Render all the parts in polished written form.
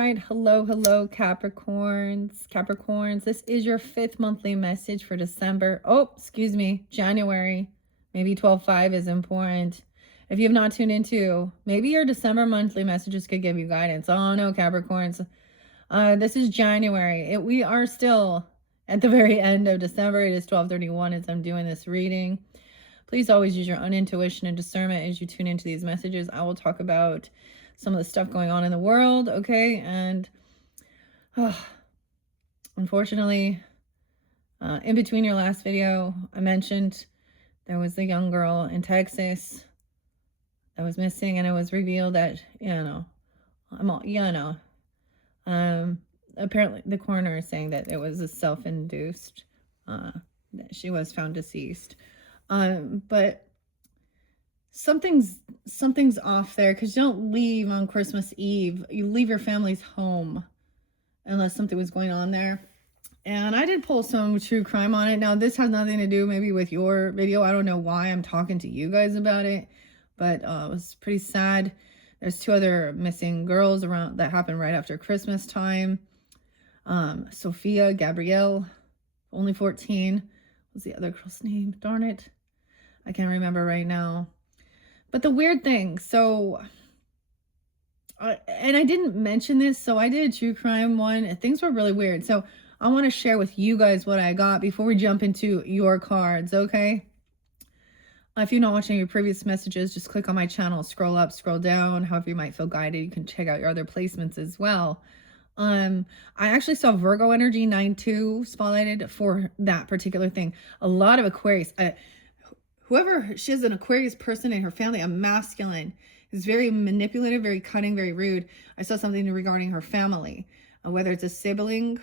right. Hello, Capricorns. Capricorns, this is your 5th monthly message for December. Oh, excuse me, January. Maybe 12/5 is important. If you have not tuned into, maybe your December monthly messages could give you guidance. Oh no, Capricorns. This is January. We are still at the very end of December. It is 12:31 as I'm doing this reading. Please always use your own intuition and discernment as you tune into these messages. I will talk about some of the stuff going on in the world, okay? And unfortunately, in between your last video, I mentioned there was a young girl in Texas that was missing, and it was revealed that, apparently the coroner is saying that it was a self-induced, that she was found deceased. But something's off there, because you don't leave on Christmas Eve. You leave your family's home unless something was going on there. And I did pull some true crime on it. Now, this has nothing to do maybe with your video. I don't know why I'm talking to you guys about it, but it was pretty sad. There's 2 other missing girls around that happened right after Christmas time. Sophia, Gabrielle, only 14. What's the other girl's name? Darn it. I can't remember right now. But the weird thing, so, and I didn't mention this, so I did a true crime one. Things were really weird. So I want to share with you guys what I got before we jump into your cards, okay? If you're not watching your previous messages, just click on my channel, scroll up, scroll down, however you might feel guided. You can check out your other placements as well. I actually saw Virgo energy 9-2 spotlighted for that particular thing. A lot of Aquarius. Whoever, she is an Aquarius person in her family, a masculine, is very manipulative, very cunning, very rude. I saw something regarding her family, whether it's a sibling,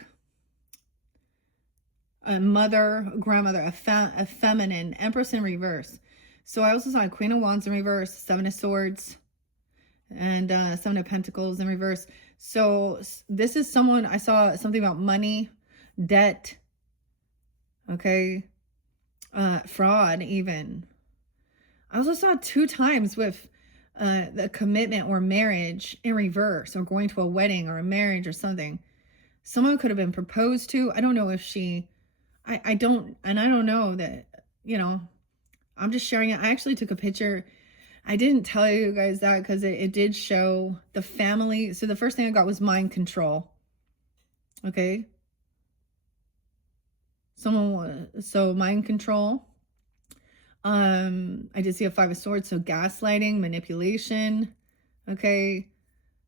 a mother, a grandmother, a feminine, Empress in reverse. So I also saw a Queen of Wands in reverse, 7 of Swords, and 7 of Pentacles in reverse. So this is someone, I saw something about money, debt, okay, fraud even. I also saw 2 times with the commitment or marriage in reverse, or going to a wedding or a marriage or something. Someone could have been proposed to. I don't know if she, I don't know that, I'm just sharing it. I actually took a picture. I didn't tell you guys that because it did show the family. So the first thing I got was mind control. Okay. So mind control. I did see a 5 of Swords, so gaslighting, manipulation. Okay.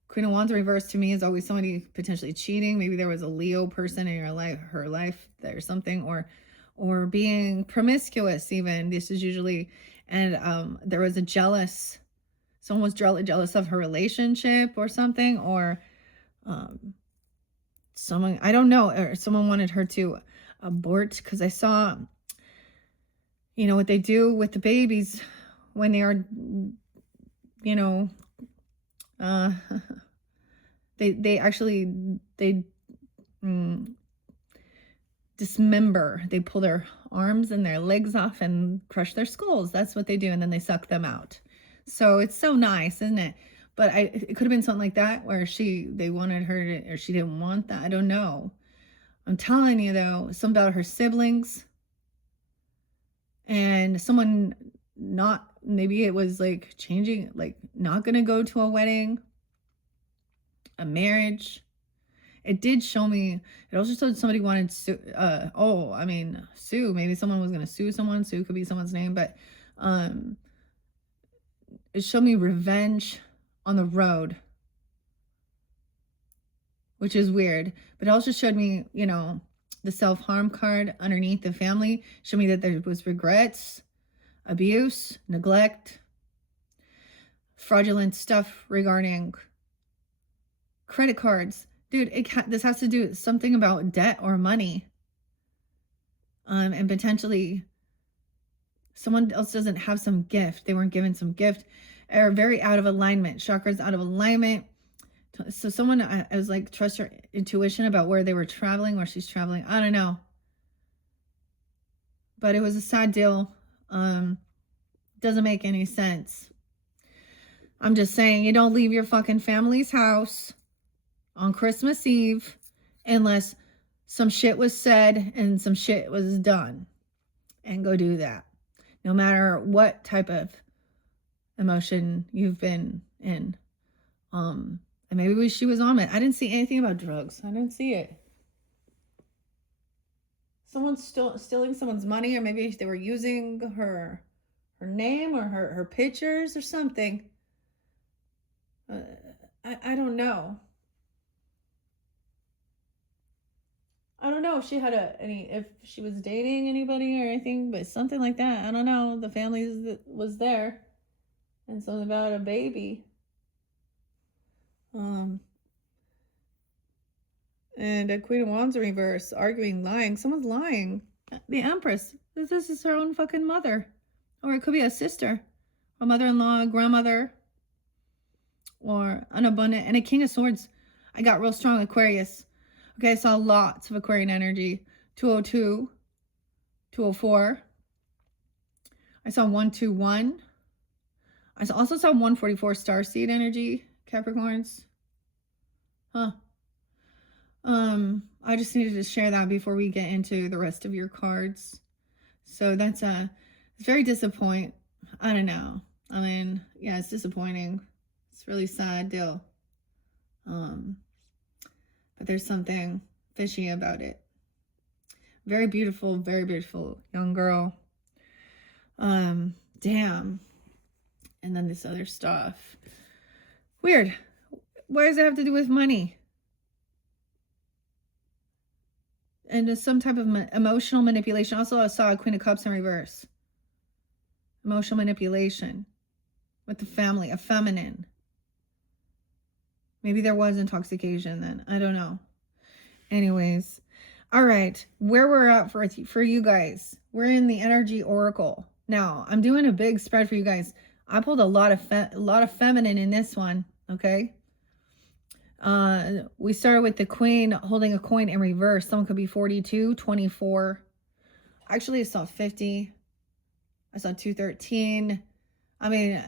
Queen of Wands in reverse to me is always somebody potentially cheating. Maybe there was a Leo person in your life, her life, or something, or being promiscuous even. This is usually, and there was a someone was jealous of her relationship or something, or someone, I don't know, or someone wanted her to abort, because I saw, what they do with the babies when they are, they dismember. They pull their arms and their legs off and crush their skulls. That's what they do, and then they suck them out. So it's so nice, isn't it? But it could have been something like that, where they wanted her to, or she didn't want that. I don't know. I'm telling you though, something about her siblings, and someone maybe it was like changing, like not gonna go to a wedding, a marriage. It did show me, it also showed somebody wanted sue, maybe someone was going to sue someone. Sue could be someone's name, but it showed me revenge on the road, which is weird. But it also showed me, the self-harm card underneath the family, showed me that there was regrets, abuse, neglect, fraudulent stuff regarding credit cards. Dude, this has to do something about debt or money. And potentially someone else doesn't have some gift. They weren't given some gift, or very out of alignment. Chakras out of alignment. So someone, I was like, trust your intuition about where they were traveling, where she's traveling. I don't know. But it was a sad deal. Doesn't make any sense. I'm just saying, you don't leave your fucking family's house on Christmas Eve unless some shit was said and some shit was done. And go do that. No matter what type of emotion you've been in. And maybe she was on it. I didn't see anything about drugs. I didn't see it. Someone's stealing someone's money, or maybe they were using her name or her pictures or something. I don't know. I don't know if she had if she was dating anybody or anything, but something like that. I don't know. The family was there, and something about a baby. And a Queen of Wands in reverse, arguing, lying. Someone's lying. The Empress. This is her own fucking mother, or it could be a sister, a mother-in-law, a grandmother, or an abundant. And a King of Swords. I got real strong Aquarius. Okay, I saw lots of Aquarian energy. 202, 204. I saw 121. I also saw 144 starseed energy, Capricorns. Huh. I just needed to share that before we get into the rest of your cards. So that's it's very disappointing. I don't know. I mean, yeah, it's disappointing. It's a really sad deal. But there's something fishy about it. Very beautiful young girl. Damn. And then this other stuff. Weird. Why does it have to do with money? And some type of emotional manipulation. Also, I saw a Queen of Cups in reverse. Emotional manipulation with the family, a feminine. Maybe there was intoxication then. I don't know. Anyways. All right. Where we're at for you guys. We're in the Energy Oracle. Now, I'm doing a big spread for you guys. I pulled a lot of feminine in this one. Okay. We started with the Queen holding a coin in reverse. Someone could be 42, 24. Actually, I saw 50. I saw 213. I mean,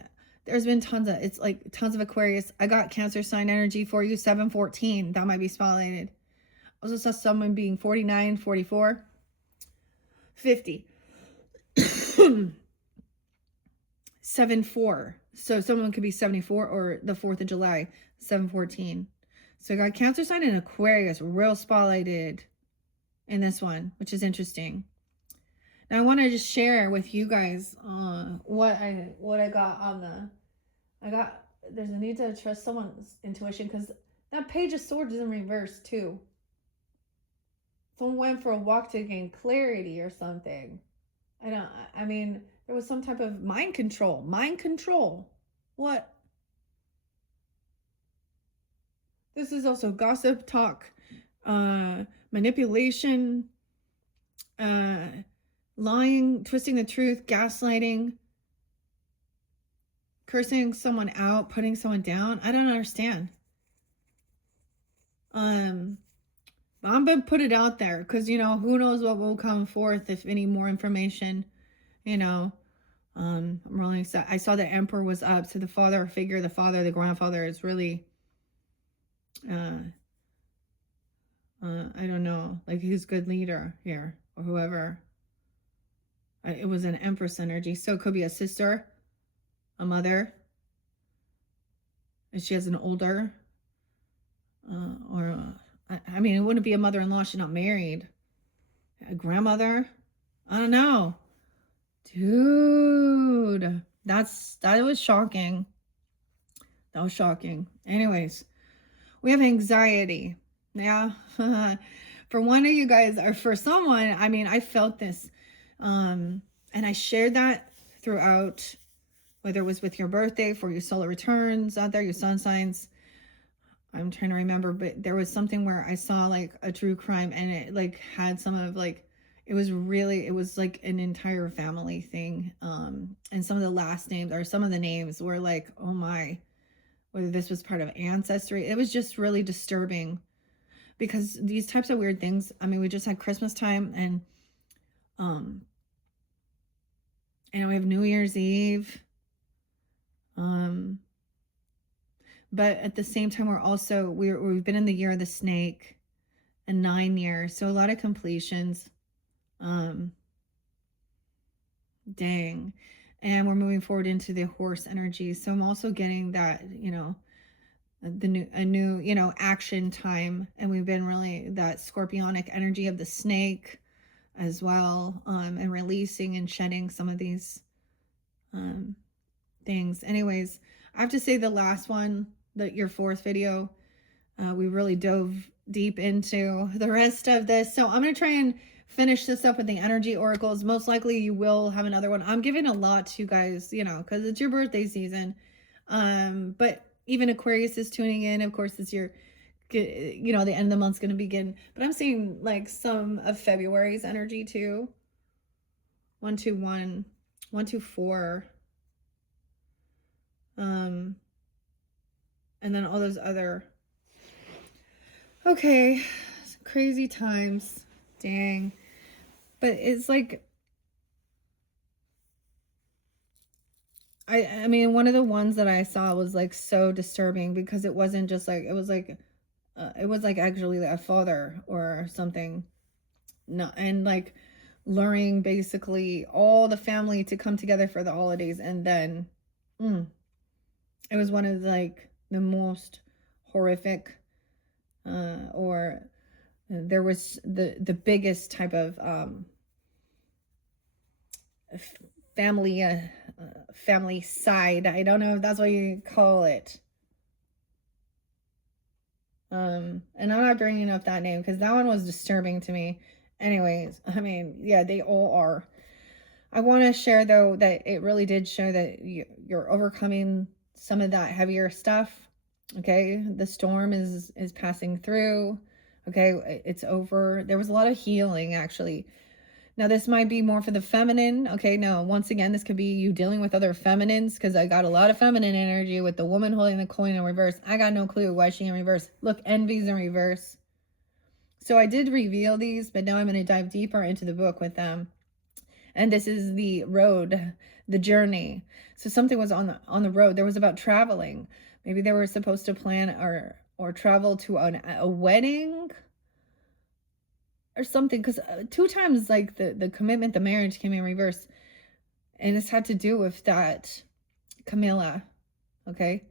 there's been tons of Aquarius. I got Cancer sign energy for you, 714. That might be spotlighted. I also saw someone being 49, 44, 50. 7-4. So someone could be 74 or the 4th of July, 714. So I got Cancer sign and Aquarius real spotlighted in this one, which is interesting. Now I want to just share with you guys what I got on there's a need to trust someone's intuition, because that Page of Swords is in reverse too. Someone went for a walk to gain clarity or something. I mean, there was some type of mind control. What? This is also gossip, talk, manipulation, lying, twisting the truth, gaslighting, cursing someone out, putting someone down. I don't understand. I'm gonna put it out there because, you know, who knows what will come forth if any more information, you know. I'm really excited. I saw the Emperor was up, so the father figure, the grandfather is really I don't know, like who's good leader here or whoever. It was an Empress energy, so it could be a sister, a mother, and she has an older, I mean, it wouldn't be a mother-in-law. She's not married. A grandmother. I don't know, dude. That was shocking. That was shocking. Anyways, we have anxiety. Yeah. For one of you guys, or for someone, I mean, I felt this. And I shared that throughout, whether it was with your birthday, for your solar returns out there, your sun signs. I'm trying to remember, but there was something where I saw like a true crime, and it like had some of like, it was like an entire family thing. And some of the last names, or some of the names were like, oh my, whether this was part of ancestry. It was just really disturbing, because these types of weird things, I mean, we just had Christmas time, and we have New Year's Eve. But at the same time, we've been in the year of the snake, and 9 years. So a lot of completions. Dang. And we're moving forward into the horse energy. So I'm also getting that, a new action time. And we've been really that scorpionic energy of the snake as well, and releasing and shedding some of these things. Anyways, I have to say the last one, your fourth video, we really dove deep into the rest of this. So I'm going to try and finish this up with the energy oracles. Most likely you will have another one. I'm giving a lot to you guys, because it's your birthday season. But even Aquarius is tuning in. Of course, it's your, the end of the month's going to begin. But I'm seeing like some of February's energy too. 121, 124. And then all those other. Okay, crazy times. Dang. But it's like, I mean, one of the ones that I saw was like so disturbing, because it wasn't just like, it was like actually a father or something. No, and like luring basically all the family to come together for the holidays. And then it was one of like the most horrific, or there was the biggest type of family side. I don't know if that's what you call it. And I'm not bringing up that name because that one was disturbing to me. Anyways, I mean, yeah, they all are. I want to share though that it really did show that you're overcoming some of that heavier stuff. Okay, the storm is passing through. Okay, it's over. There was a lot of healing actually. Now this might be more for the feminine. Okay, no, once again, this could be you dealing with other feminines, because I got a lot of feminine energy with the woman holding the coin in reverse. I got no clue why she in reverse. Look, envy's in reverse. So I did reveal these, but now I'm going to dive deeper into the book with them. And this is the road, the journey. So something was on the road. There was about traveling. Maybe they were supposed to plan or travel to a wedding or something, because 2 times like the commitment, the marriage came in reverse, and this had to do with that Camilla. Okay.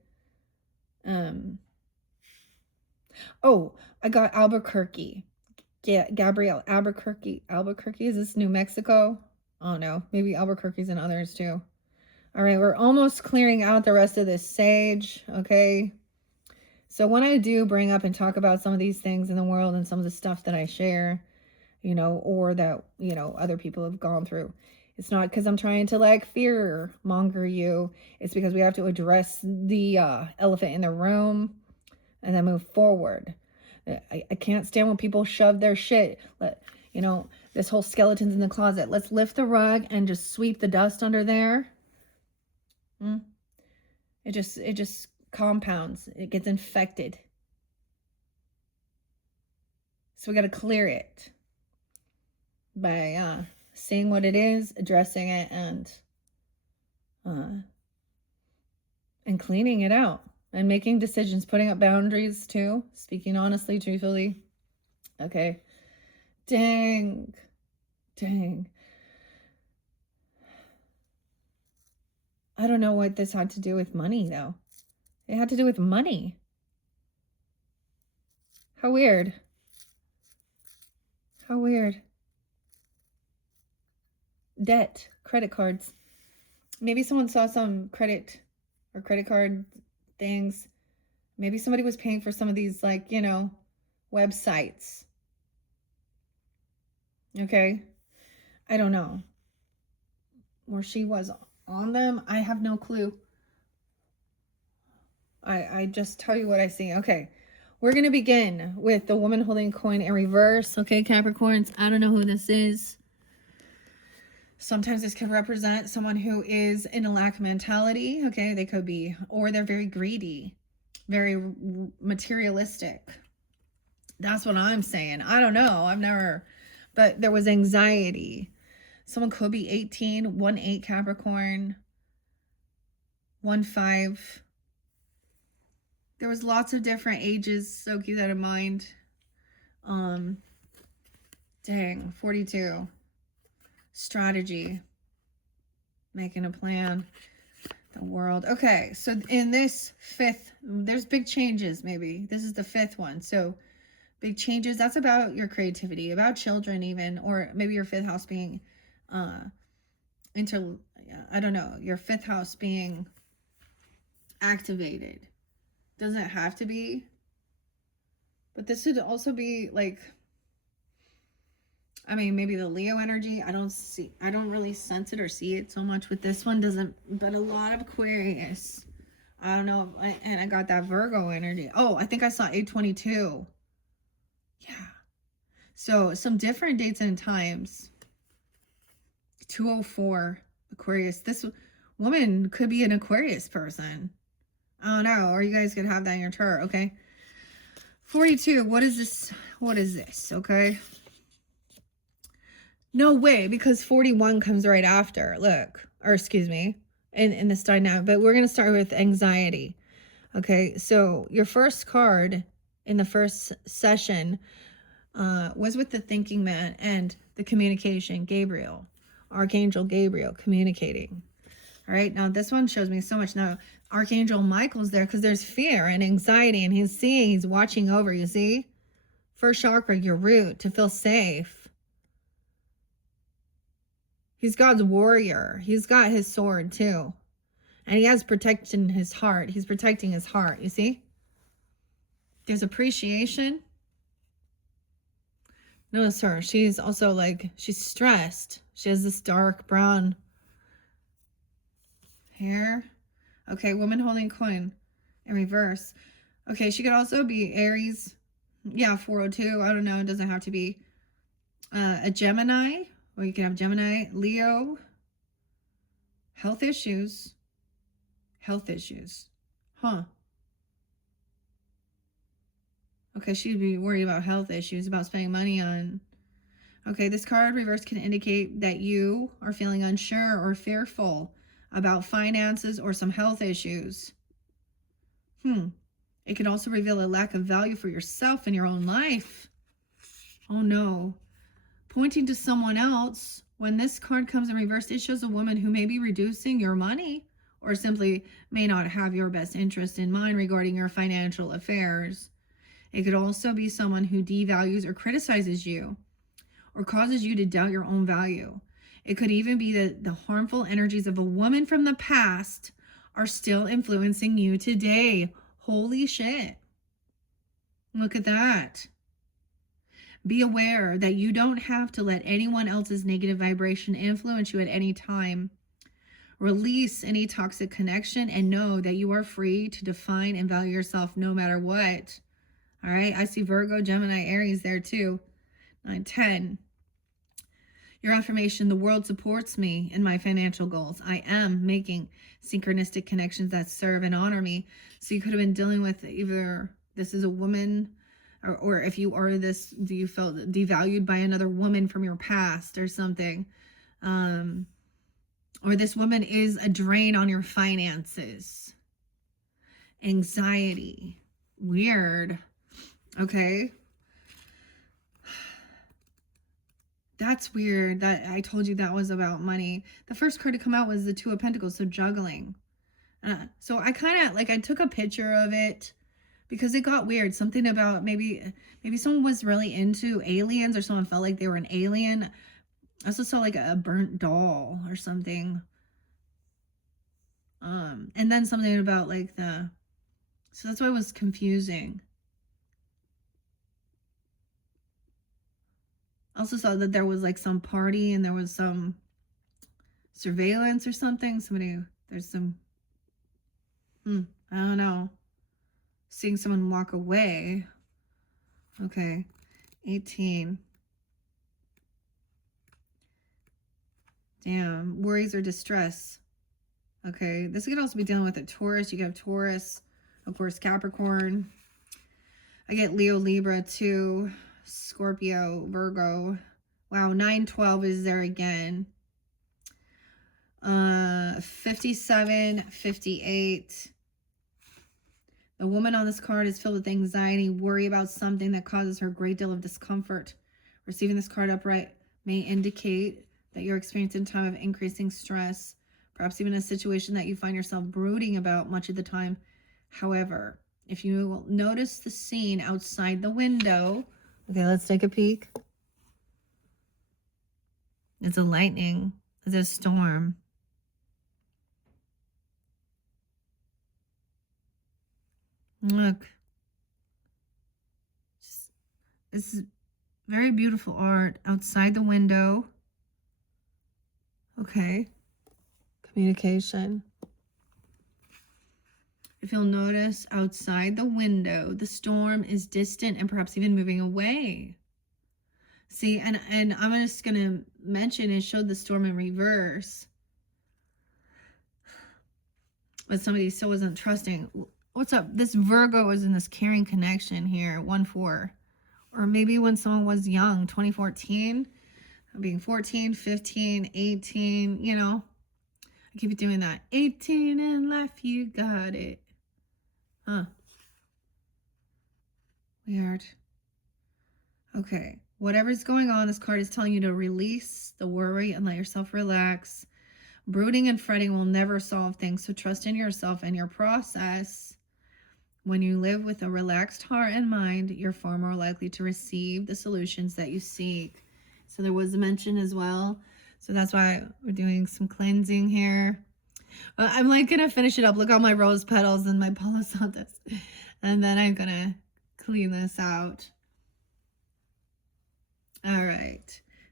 Oh, I got Albuquerque. Yeah, Gabrielle, Albuquerque. Is this New Mexico? Oh no, maybe Albuquerque's and others too. All right, we're almost clearing out the rest of this sage. Okay. So when I do bring up and talk about some of these things in the world and some of the stuff that I share, or that, other people have gone through, it's not because I'm trying to like fear monger you. It's because we have to address the elephant in the room and then move forward. I can't stand when people shove their shit. This whole skeleton's in the closet. Let's lift the rug and just sweep the dust under there. It just compounds. It gets infected. So we got to clear it by seeing what it is, addressing it, and cleaning it out, and making decisions, putting up boundaries too, speaking honestly, truthfully. Okay. Dang. I don't know what this had to do with money though. It had to do with money. How weird. Debt, credit cards. Maybe someone saw some credit card things. Maybe somebody was paying for some of these, like, websites. Okay. I don't know. Or she was on them. I have no clue. I just tell you what I see. Okay. We're going to begin with the woman holding coin in reverse. Okay, Capricorns. I don't know who this is. Sometimes this can represent someone who is in a lack mentality. Okay, they could be, or they're very greedy, very materialistic. That's what I'm saying. I don't know. But there was anxiety. Someone could be 18, 1-8 Capricorn, 1-5. There was lots of different ages, so keep that in mind. Dang, 42. Strategy. Making a plan. The world. Okay, so in this fifth, there's big changes maybe. This is the fifth one. So big changes, that's about your creativity, about children even, or maybe your fifth house being I don't know, your fifth house being activated. Doesn't have to be. But this would also be like, I mean, maybe the Leo energy. I don't really sense it or see it so much with this one. But a lot of Aquarius. I don't know. And I got that Virgo energy. Oh, I think I saw 822. Yeah. So some different dates and times. 204 Aquarius. This woman could be an Aquarius person. I don't know. Or you guys could have that in your chart. Okay. 42. What is this? What is this? Okay. No way, because 41 comes right after. Look, or excuse me, in this dynamic. But we're going to start with anxiety. Okay, so your first card in the first session was with the thinking man and the communication, Gabriel, Archangel Gabriel communicating. All right, now this one shows me so much. Now, Archangel Michael's there because there's fear and anxiety, and he's watching over you, see? First chakra, your root, to feel safe. He's God's warrior. He's got his sword too. And he has protection in his heart. He's protecting his heart, you see? There's appreciation. Notice her. She's also like, she's stressed. She has this dark brown hair. Okay, woman holding coin in reverse. Okay, she could also be Aries. Yeah, 402. I don't know. It doesn't have to be a Gemini. Or you can have Gemini, Leo, health issues. Health issues. Huh. Okay, she'd be worried about health issues, about spending money on. Okay, this card reverse can indicate that you are feeling unsure or fearful about finances or some health issues. It can also reveal a lack of value for yourself in your own life. Oh no. Pointing to someone else. When this card comes in reverse, it shows a woman who may be reducing your money or simply may not have your best interest in mind regarding your financial affairs. It could also be someone who devalues or criticizes you or causes you to doubt your own value. It could even be that the harmful energies of a woman from the past are still influencing you today. Holy shit. Look at that. Be aware that you don't have to let anyone else's negative vibration influence you at any time. Release any toxic connection and know that you are free to define and value yourself no matter what. All right, I see Virgo, Gemini, Aries there too. 9, 10. Your affirmation, the world supports me in my financial goals. I am making synchronistic connections that serve and honor me. So you could have been dealing with either this is a woman, or if you are this, do you feel devalued by another woman from your past or something? Or this woman is a drain on your finances. Anxiety. Weird. Okay. That's weird. That I told you that was about money. The first card to come out was the Two of Pentacles, so juggling. So I kind of, like, I took a picture of it because it got weird. Something about maybe someone was really into aliens, or someone felt like they were an alien. I also saw like a burnt doll or something. And then something about like so that's why it was confusing. I also saw that there was like some party and there was some surveillance or something. There's some, I don't know. Seeing someone walk away. Okay. 18. Damn. Worries or distress. Okay. This could also be dealing with a Taurus. You can have Taurus. Of course, Capricorn. I get Leo, Libra, too. Scorpio, Virgo. Wow. 9-12 is there again. 57, 58. The woman on this card is filled with anxiety, worry about something that causes her a great deal of discomfort. Receiving this card upright may indicate that you're experiencing a time of increasing stress, perhaps even a situation that you find yourself brooding about much of the time. However, if you notice the scene outside the window, okay, let's take a peek. It's a lightning, it's a storm. Look, this is very beautiful art outside the window. Okay, communication. If you'll notice outside the window, the storm is distant and perhaps even moving away. See, and I'm just going to mention it showed the storm in reverse. But somebody still wasn't trusting. What's up? This Virgo is in this caring connection here, 1-4. Or maybe when someone was young, 2014, being 14, 15, 18, you know. I keep doing that. 18 in life, you got it. Huh. Weird. Okay. Whatever's going on, this card is telling you to release the worry and let yourself relax. Brooding and fretting will never solve things, so trust in yourself and your process. When you live with a relaxed heart and mind, you're far more likely to receive the solutions that you seek. So there was a mention as well. So that's why we're doing some cleansing here. I'm like going to finish it up. Look, all my rose petals and my Palo Santos. And then I'm going to clean this out. All right.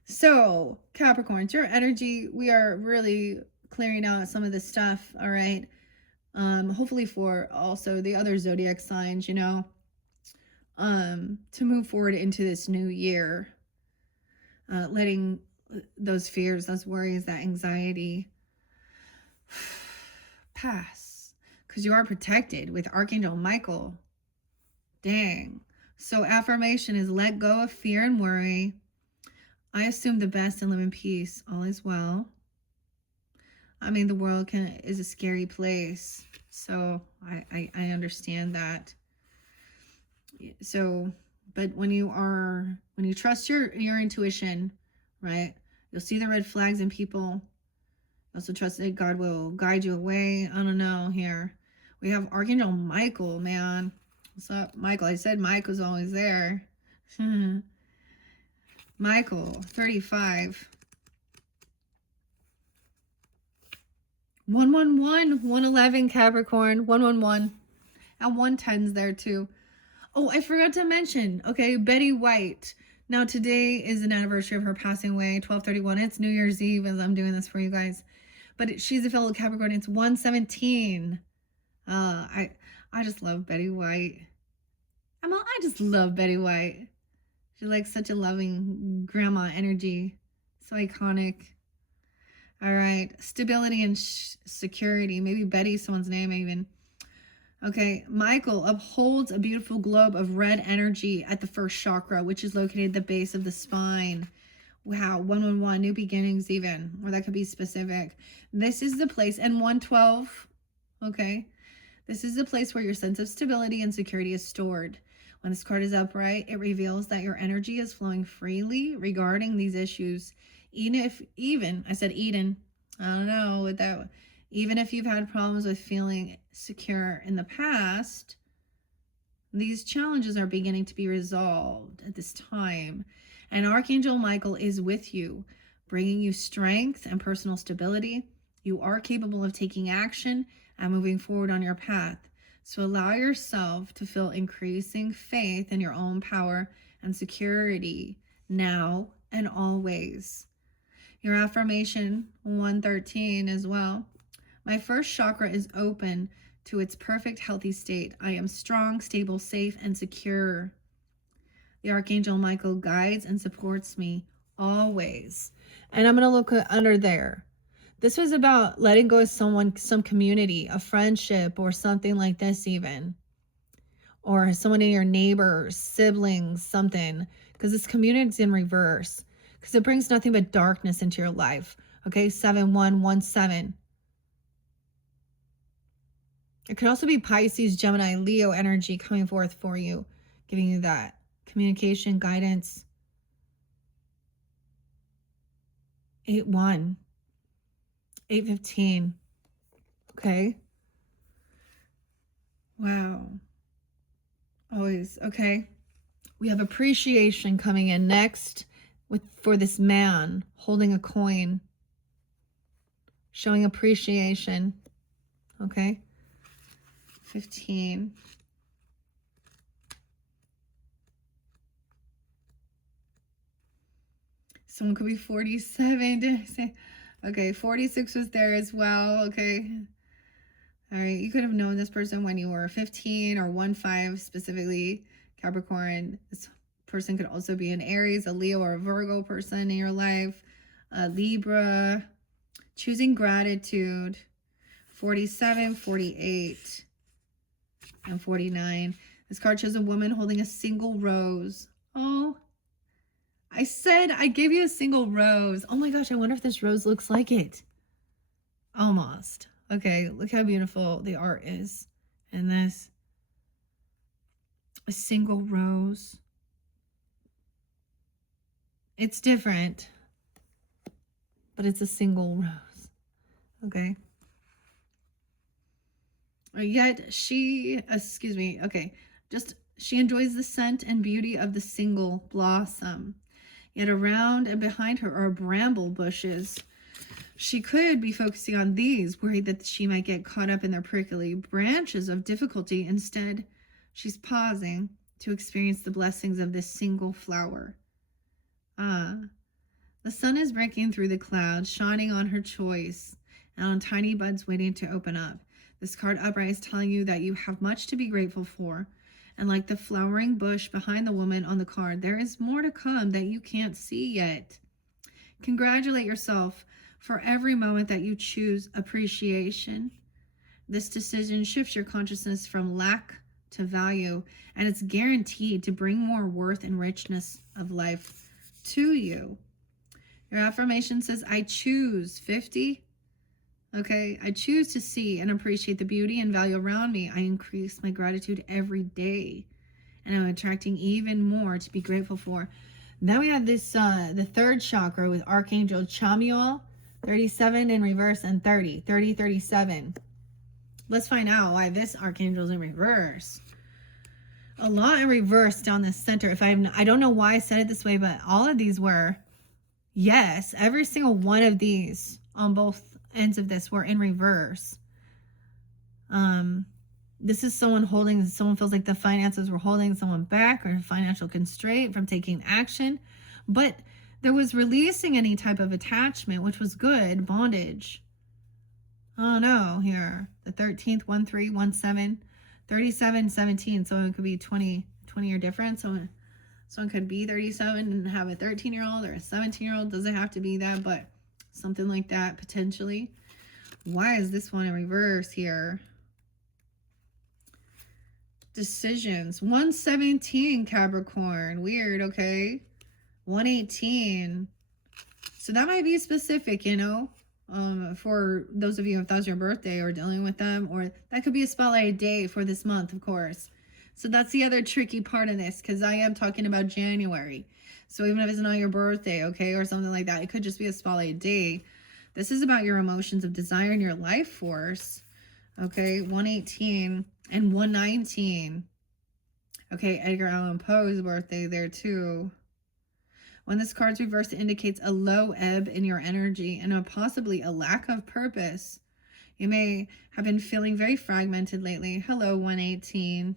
So Capricorns, your energy, we are really clearing out some of this stuff. All right. Hopefully for also the other zodiac signs, you know, to move forward into this new year, letting those fears, those worries, that anxiety pass, because you are protected with Archangel Michael. Dang. So affirmation is let go of fear and worry. I assume the best and live in peace. All is well. I mean, the world is a scary place. So I understand that. So, but when you trust your intuition, right? You'll see the red flags in people. Also trust that God will guide you away. I don't know here. We have Archangel Michael, man. What's up, Michael? I said Michael's always there. Michael, 35. 111, 111 Capricorn, 111. And 110's there too. Oh, I forgot to mention. Okay, Betty White. Now today is an anniversary of her passing away, 12/31. It's New Year's Eve as I'm doing this for you guys. But she's a fellow Capricorn. It's 117. I just love Betty White. I just love Betty White. She's like such a loving grandma energy. So iconic. All right. Stability and security. Maybe Betty's someone's name even. Okay. Michael upholds a beautiful globe of red energy at the first chakra, which is located at the base of the spine. Wow. 111. New beginnings even. Or that could be specific. This is the place. And 112. Okay. This is the place where your sense of stability and security is stored. When this card is upright, it reveals that your energy is flowing freely regarding these issues. Even I said Eden, I don't know what that, even if you've had problems with feeling secure in the past, these challenges are beginning to be resolved at this time. And Archangel Michael is with you, bringing you strength and personal stability. You are capable of taking action and moving forward on your path. So allow yourself to feel increasing faith in your own power and security now and always. Your affirmation, 113 as well. My first chakra is open to its perfect healthy state. I am strong, stable, safe, and secure. The Archangel Michael guides and supports me always. And I'm going to look under there. This was about letting go of someone, some community, a friendship, or something like this even. Or someone in your neighbors, siblings, something. Because this community is in reverse. Because it brings nothing but darkness into your life. Okay, 7117. It could also be Pisces, Gemini, Leo energy coming forth for you, giving you that communication, guidance. 8-1, 8-15. Okay. Wow. Always. Okay. We have appreciation coming in next for this man holding a coin, showing appreciation. Okay. 15. Someone could be 47. Did I say? Okay, 46 was there as well. Okay. All right. You could have known this person when you were 15 or 1-5 specifically. Capricorn. This person could also be an Aries, a Leo, or a Virgo person in your life. Libra. Choosing gratitude. 47, 48, and 49. This card shows a woman holding a single rose. Oh, I said I gave you a single rose. Oh my gosh, I wonder if this rose looks like it. Almost. Okay, look how beautiful the art is in this. A single rose. It's different, but it's a single rose. Okay. Yet she, okay, she enjoys the scent and beauty of the single blossom. Yet around and behind her are bramble bushes. She could be focusing on these, worried that she might get caught up in their prickly branches of difficulty. Instead, she's pausing to experience the blessings of this single flower. The sun is breaking through the clouds, shining on her choice and on tiny buds waiting to open up. This card upright is telling you that you have much to be grateful for. And like the flowering bush behind the woman on the card, there is more to come that you can't see yet. Congratulate yourself for every moment that you choose appreciation. This decision shifts your consciousness from lack to value, and it's guaranteed to bring more worth and richness of life to you. Your affirmation says, I choose 50. Okay, I choose to see and appreciate the beauty and value around me. I increase my gratitude every day, and I'm attracting even more to be grateful for. Then we have this, the third chakra with Archangel Michael, 37 in reverse and 30, 37. Let's find out why this Archangel is in reverse. A lot in reverse down the center. I don't know why I said it this way, but all of these were, yes, every single one of these on both ends of this were in reverse. This is someone feels like the finances were holding someone back, or financial constraint from taking action, but there was releasing any type of attachment, which was good. Bondage. Oh no, here the 13th, 1-3, 1-7, 37, 17. So it could be 20-year difference. So someone could be 37 and have a 13-year-old or a 17-year-old. Doesn't have to be that, but something like that potentially. Why is this one in reverse here? Decisions. 117 Capricorn. Weird. Okay. 118. So that might be specific, for those of you, if that's your birthday or dealing with them, or that could be a spotlight day for this month, of course. So that's the other tricky part of this, because I am talking about January. So even if it's not your birthday, okay, or something like that, it could just be a spotlight day. This is about your emotions of desire and your life force. Okay, 118 and 119. Okay, Edgar Allan Poe's birthday there too. When this card's reversed, it indicates a low ebb in your energy and possibly a lack of purpose. You may have been feeling very fragmented lately. Hello, 118.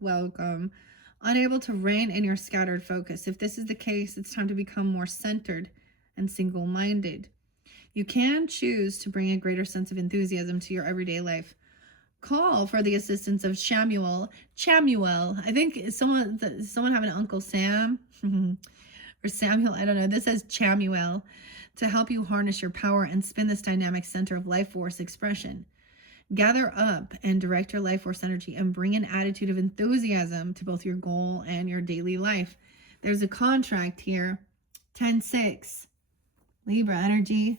Welcome. Unable to rein in your scattered focus. If this is the case, it's time to become more centered and single-minded. You can choose to bring a greater sense of enthusiasm to your everyday life. Call for the assistance of Chamuel. I think someone having an Uncle Sam or Samuel. I don't know. This says Chamuel, to help you harness your power and spin this dynamic center of life force expression. Gather up and direct your life force energy and bring an attitude of enthusiasm to both your goal and your daily life. There's a contract here. 10-6. Libra energy.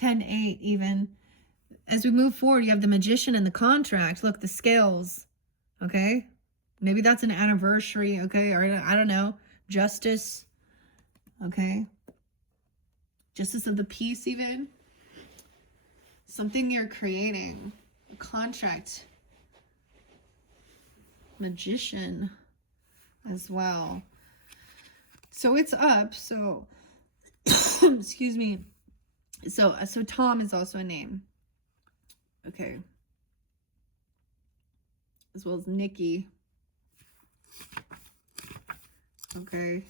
10-8 even. as we move forward, you have the Magician and the contract. Look, the scales, okay? Maybe that's an anniversary, okay? Or I don't know. Justice, okay? Justice of the peace even. Something you're creating. A contract. Magician as well. So it's up. So, excuse me. So Tom is also a name. Okay. As well as Nikki. Okay.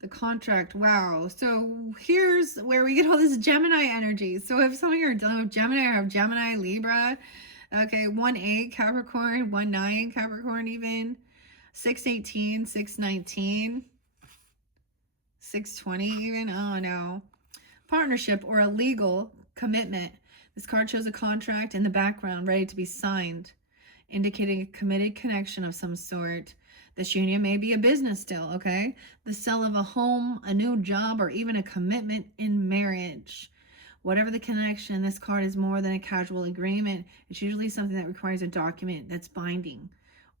The contract. Wow. So here's where we get all this Gemini energy. So if some of you are dealing with Gemini, I have Gemini, Libra. Okay. 1-8 Capricorn, 1-9 Capricorn even. 6-18, 6-19. 6-20 even. Oh no. Partnership or a legal commitment. This card shows a contract in the background ready to be signed, indicating a committed connection of some sort. This union may be a business deal, okay? The sale of a home, a new job, or even a commitment in marriage. Whatever the connection, this card is more than a casual agreement. It's usually something that requires a document that's binding,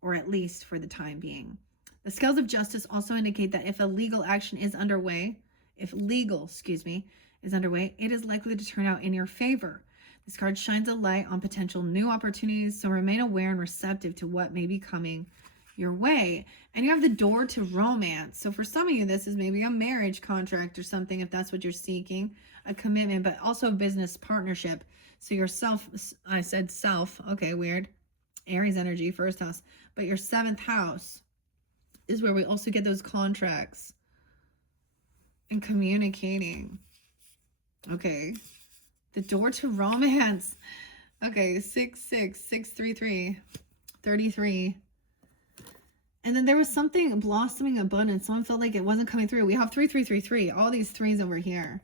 or at least for the time being. The scales of justice also indicate that if a legal action is underway, is underway, it is likely to turn out in your favor. This card shines a light on potential new opportunities, so remain aware and receptive to what may be coming your way. And you have the door to romance. So for some of you, this is maybe a marriage contract or something, if that's what you're seeking, a commitment, but also a business partnership. So yourself, I said self, okay, weird. Aries energy, first house. But your 7th house is where we also get those contracts and communicating. Okay. The door to romance. Okay, 6-6, 6-3-3, 33. And then there was something blossoming abundance. Someone felt like it wasn't coming through. We have 3-3-3-3. All these threes over here.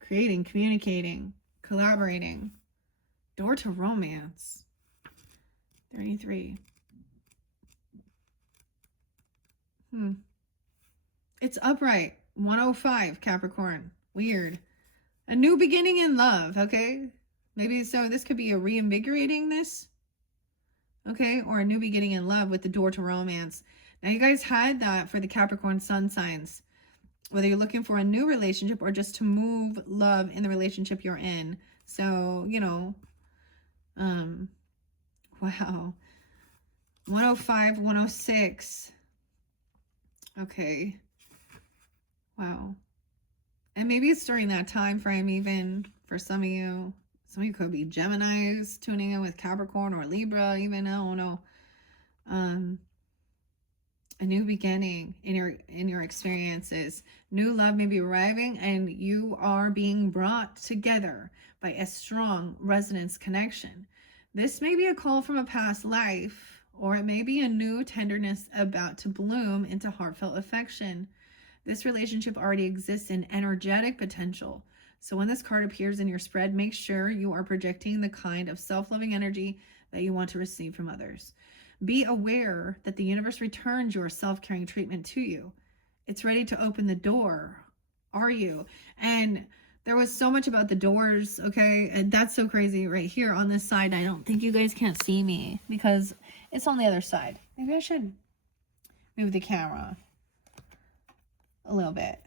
Creating, communicating, collaborating. Door to romance. 33. It's upright. 105 Capricorn. Weird. A new beginning in love, okay? Maybe so this could be a reinvigorating this. Okay, or a new beginning in love with the door to romance. Now you guys had that for the Capricorn sun signs. Whether you're looking for a new relationship or just to move love in the relationship you're in. So, you know, wow. 105, 106. Okay. Wow. And maybe it's during that time frame even for some of you. Some of you could be Geminis tuning in with Capricorn or Libra even. I don't know. A new beginning in your experiences. New love may be arriving and you are being brought together by a strong resonance connection. This may be a call from a past life, or it may be a new tenderness about to bloom into heartfelt affection. This relationship already exists in energetic potential. So when this card appears in your spread, make sure you are projecting the kind of self-loving energy that you want to receive from others. Be aware that the universe returns your self-caring treatment to you. It's ready to open the door. Are you? And there was so much about the doors, okay? And that's so crazy right here on this side. I don't think you guys can't see me because it's on the other side. Maybe I should move the camera a little bit.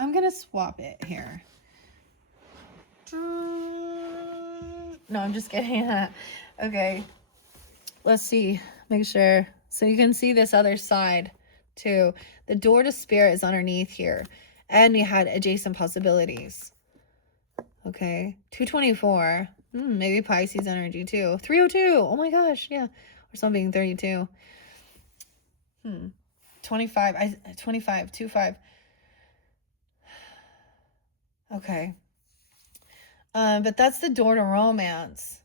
I'm going to swap it here. No, I'm just kidding. Okay. Let's see. Make sure. So you can see this other side too. The door to spirit is underneath here. And you had adjacent possibilities. Okay. 224. Maybe Pisces energy too. 302. Oh my gosh. Yeah. Or something 32. 25. 25. Okay. But that's the door to romance.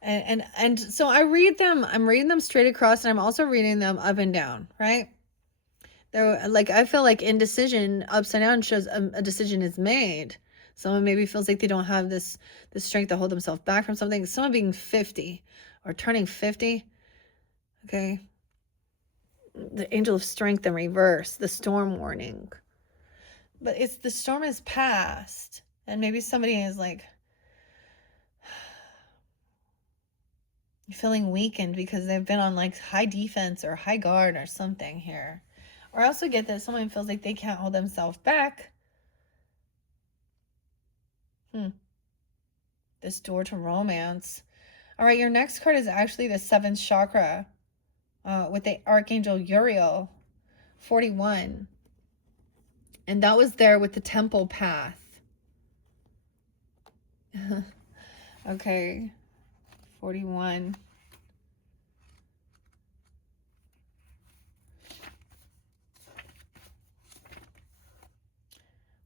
And so I read them, I'm reading them straight across, and I'm also reading them up and down, right? They're like, I feel like indecision upside down shows a decision is made. Someone maybe feels like they don't have this strength to hold themselves back from something. Someone being 50 or turning 50. Okay. The angel of strength in reverse, the storm warning. But it's the storm is past. And maybe somebody is like, feeling weakened because they've been on like high defense or high guard or something here. Or I also get that someone feels like they can't hold themselves back. This door to romance. All right, your next card is actually the 7th chakra with the Archangel Uriel, 41. And that was there with the temple path. Okay, 41.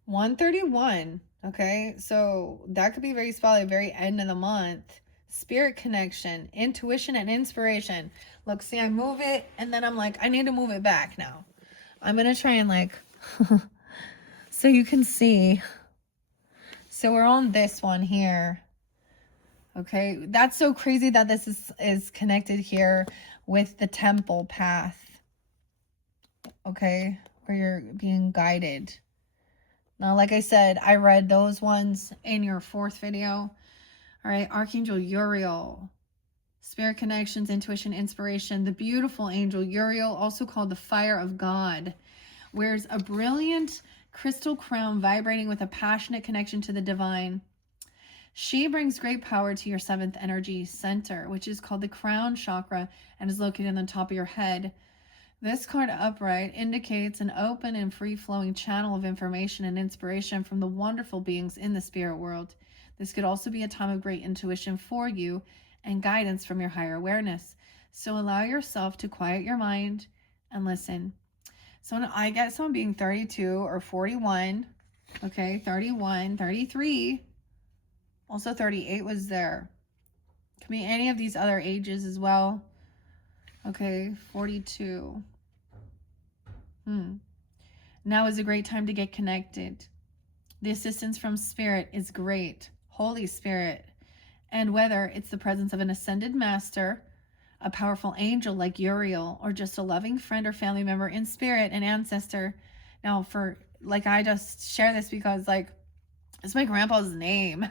$131. Okay, so that could be very spotty, very end of the month. Spirit connection, intuition, and inspiration. Look, see, I move it, and then I'm like, I need to move it back now. I'm going to try and like, so you can see. So we're on this one here. Okay, that's so crazy that this is connected here with the temple path. Okay, where you're being guided. Now, like I said, I read those ones in your 4th video. All right, Archangel Uriel, spirit connections, intuition, inspiration. The beautiful angel Uriel, also called the fire of God, wears a brilliant crystal crown vibrating with a passionate connection to the divine. She brings great power to your 7th energy center, which is called the crown chakra and is located on the top of your head. This card upright indicates an open and free-flowing channel of information and inspiration from the wonderful beings in the spirit world. This could also be a time of great intuition for you and guidance from your higher awareness. So allow yourself to quiet your mind and listen. So when I get someone being 32 or 41, okay, 31, 33, also 38 was there. Could be any of these other ages as well. Okay, 42. Now is a great time to get connected. The assistance from Spirit is great. Holy Spirit. And whether it's the presence of an ascended master, a powerful angel like Uriel, or just a loving friend or family member in spirit, an ancestor. Now, for like, I just share this because like, it's my grandpa's name.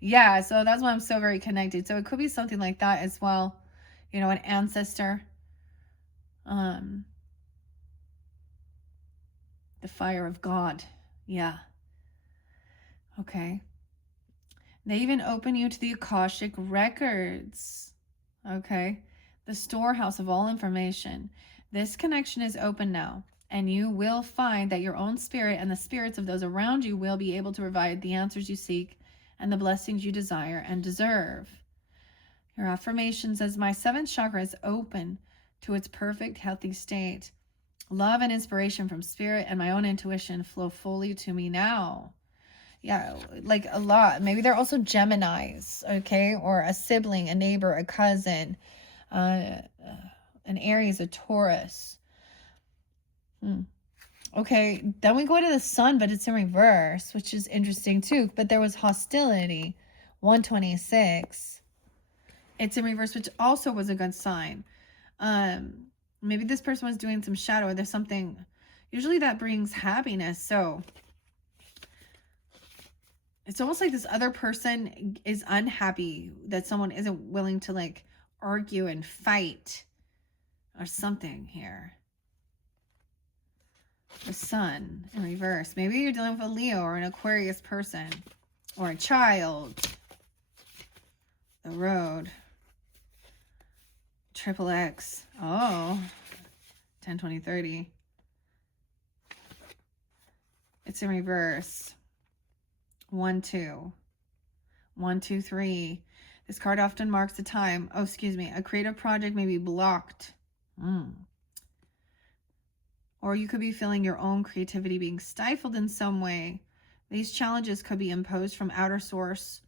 Yeah, so that's why I'm so very connected. So it could be something like that as well. You know, an ancestor. The fire of God. Yeah. Okay. They even open you to the Akashic records. Okay. The storehouse of all information. This connection is open now, and you will find that your own spirit and the spirits of those around you will be able to provide the answers you seek and the blessings you desire and deserve. Your affirmation says, my 7th chakra is open to its perfect, healthy state. Love and inspiration from spirit and my own intuition flow fully to me now. Yeah, like a lot. Maybe they're also Geminis, okay? Or a sibling, a neighbor, a cousin, an Aries, a Taurus. Okay, then we go to the sun, but it's in reverse, which is interesting too. But there was hostility, 126. It's in reverse, which also was a good sign. Maybe this person was doing some shadow, or there's something, usually that brings happiness. So it's almost like this other person is unhappy that someone isn't willing to like argue and fight or something here. The sun in reverse. Maybe you're dealing with a Leo or an Aquarius person or a child. The road. Triple X. Oh, 10, 20, 30. It's in reverse. 1, 2. 1, 2, 3. This card often marks the time. Oh, excuse me. A creative project may be blocked. Or you could be feeling your own creativity being stifled in some way. These challenges could be imposed from outer source,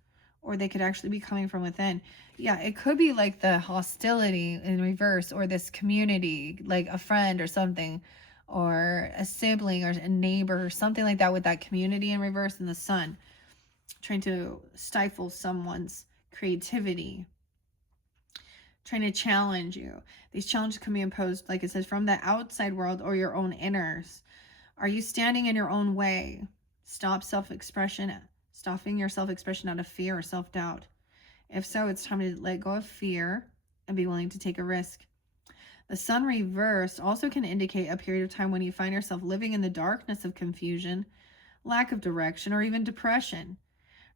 or they could actually be coming from within. Yeah, it could be like the hostility in reverse, or this community, like a friend or something, or a sibling or a neighbor or something like that with that community in reverse in the sun, trying to stifle someone's creativity, trying to challenge you. These challenges can be imposed, like it says, from the outside world or your own inners. Are you standing in your own way? Stop self-expression, stopping your self-expression out of fear or self-doubt. If so, it's time to let go of fear and be willing to take a risk. The sun reversed also can indicate a period of time when you find yourself living in the darkness of confusion, lack of direction, or even depression.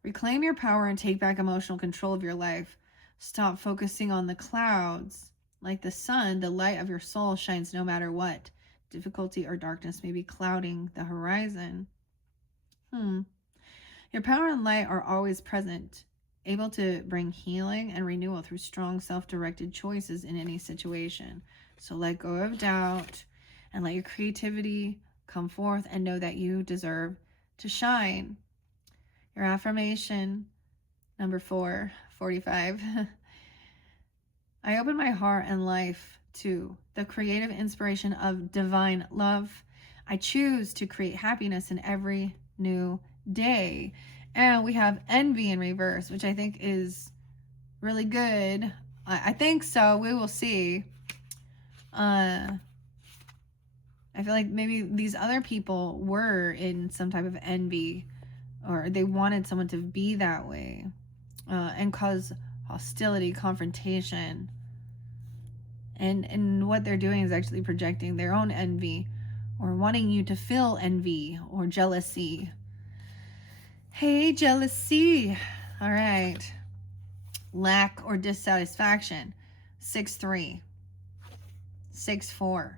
Reclaim your power and take back emotional control of your life. Stop focusing on the clouds. Like the sun, the light of your soul shines no matter what. Difficulty or darkness may be clouding the horizon. Your power and light are always present, able to bring healing and renewal through strong self-directed choices in any situation. So let go of doubt and let your creativity come forth and know that you deserve to shine. Your affirmation, number 4, 45. I open my heart and life to the creative inspiration of divine love. I choose to create happiness in every new day. And we have envy in reverse, which I think is really good. I think so. We will see. I feel like maybe these other people were in some type of envy, or they wanted someone to be that way, and cause hostility, confrontation. And what they're doing is actually projecting their own envy, or wanting you to feel envy or jealousy. Hey, jealousy. All right. Lack or dissatisfaction. 6-3. 6-4.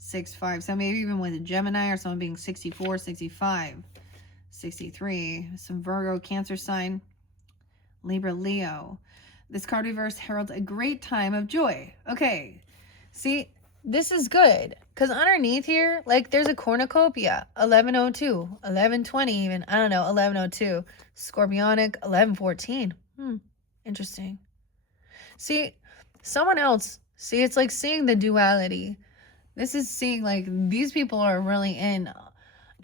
6-5. So maybe even with a Gemini or someone being 64, 65, 63. Some Virgo, Cancer sign. Libra, Leo. This card reverse heralds a great time of joy. Okay. See, this is good. Because underneath here, like there's a cornucopia. 1102, 1120 even. I don't know, 1102. Scorpionic, 1114. Interesting. See, someone else. See, it's like seeing the duality. This is seeing like these people are really in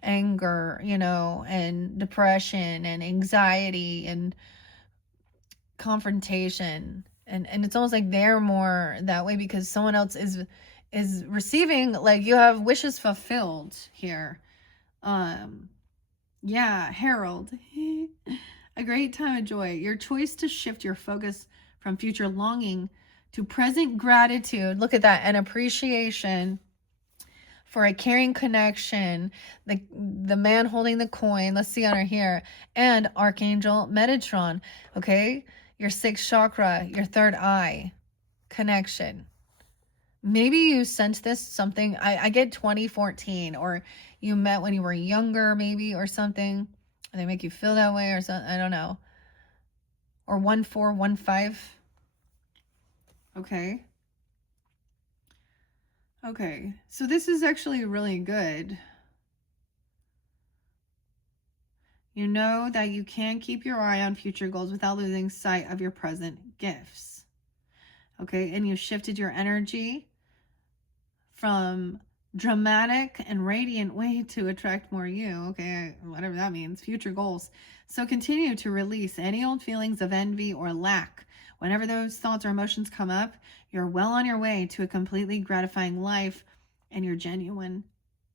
anger, you know, and depression and anxiety and confrontation. And it's almost like they're more that way because someone else is receiving, like you have wishes fulfilled here. Yeah, Harold. A great time of joy. Your choice to shift your focus from future longing to present gratitude. Look at that. And appreciation for a caring connection. The man holding the coin. Let's see under here. And Archangel Metatron. Okay. Your 6th chakra, your 3rd eye connection. Maybe you sent this something. I get 2014, or you met when you were younger, maybe, or something. And they make you feel that way or something. I don't know. Or 1415. Okay. Okay. So this is actually really good. You know that you can keep your eye on future goals without losing sight of your present gifts. Okay. And you shifted your energy from dramatic and radiant way to attract more you. Okay, whatever that means. Future goals. So continue to release any old feelings of envy or lack. Whenever those thoughts or emotions come up, you're well on your way to a completely gratifying life, and your genuine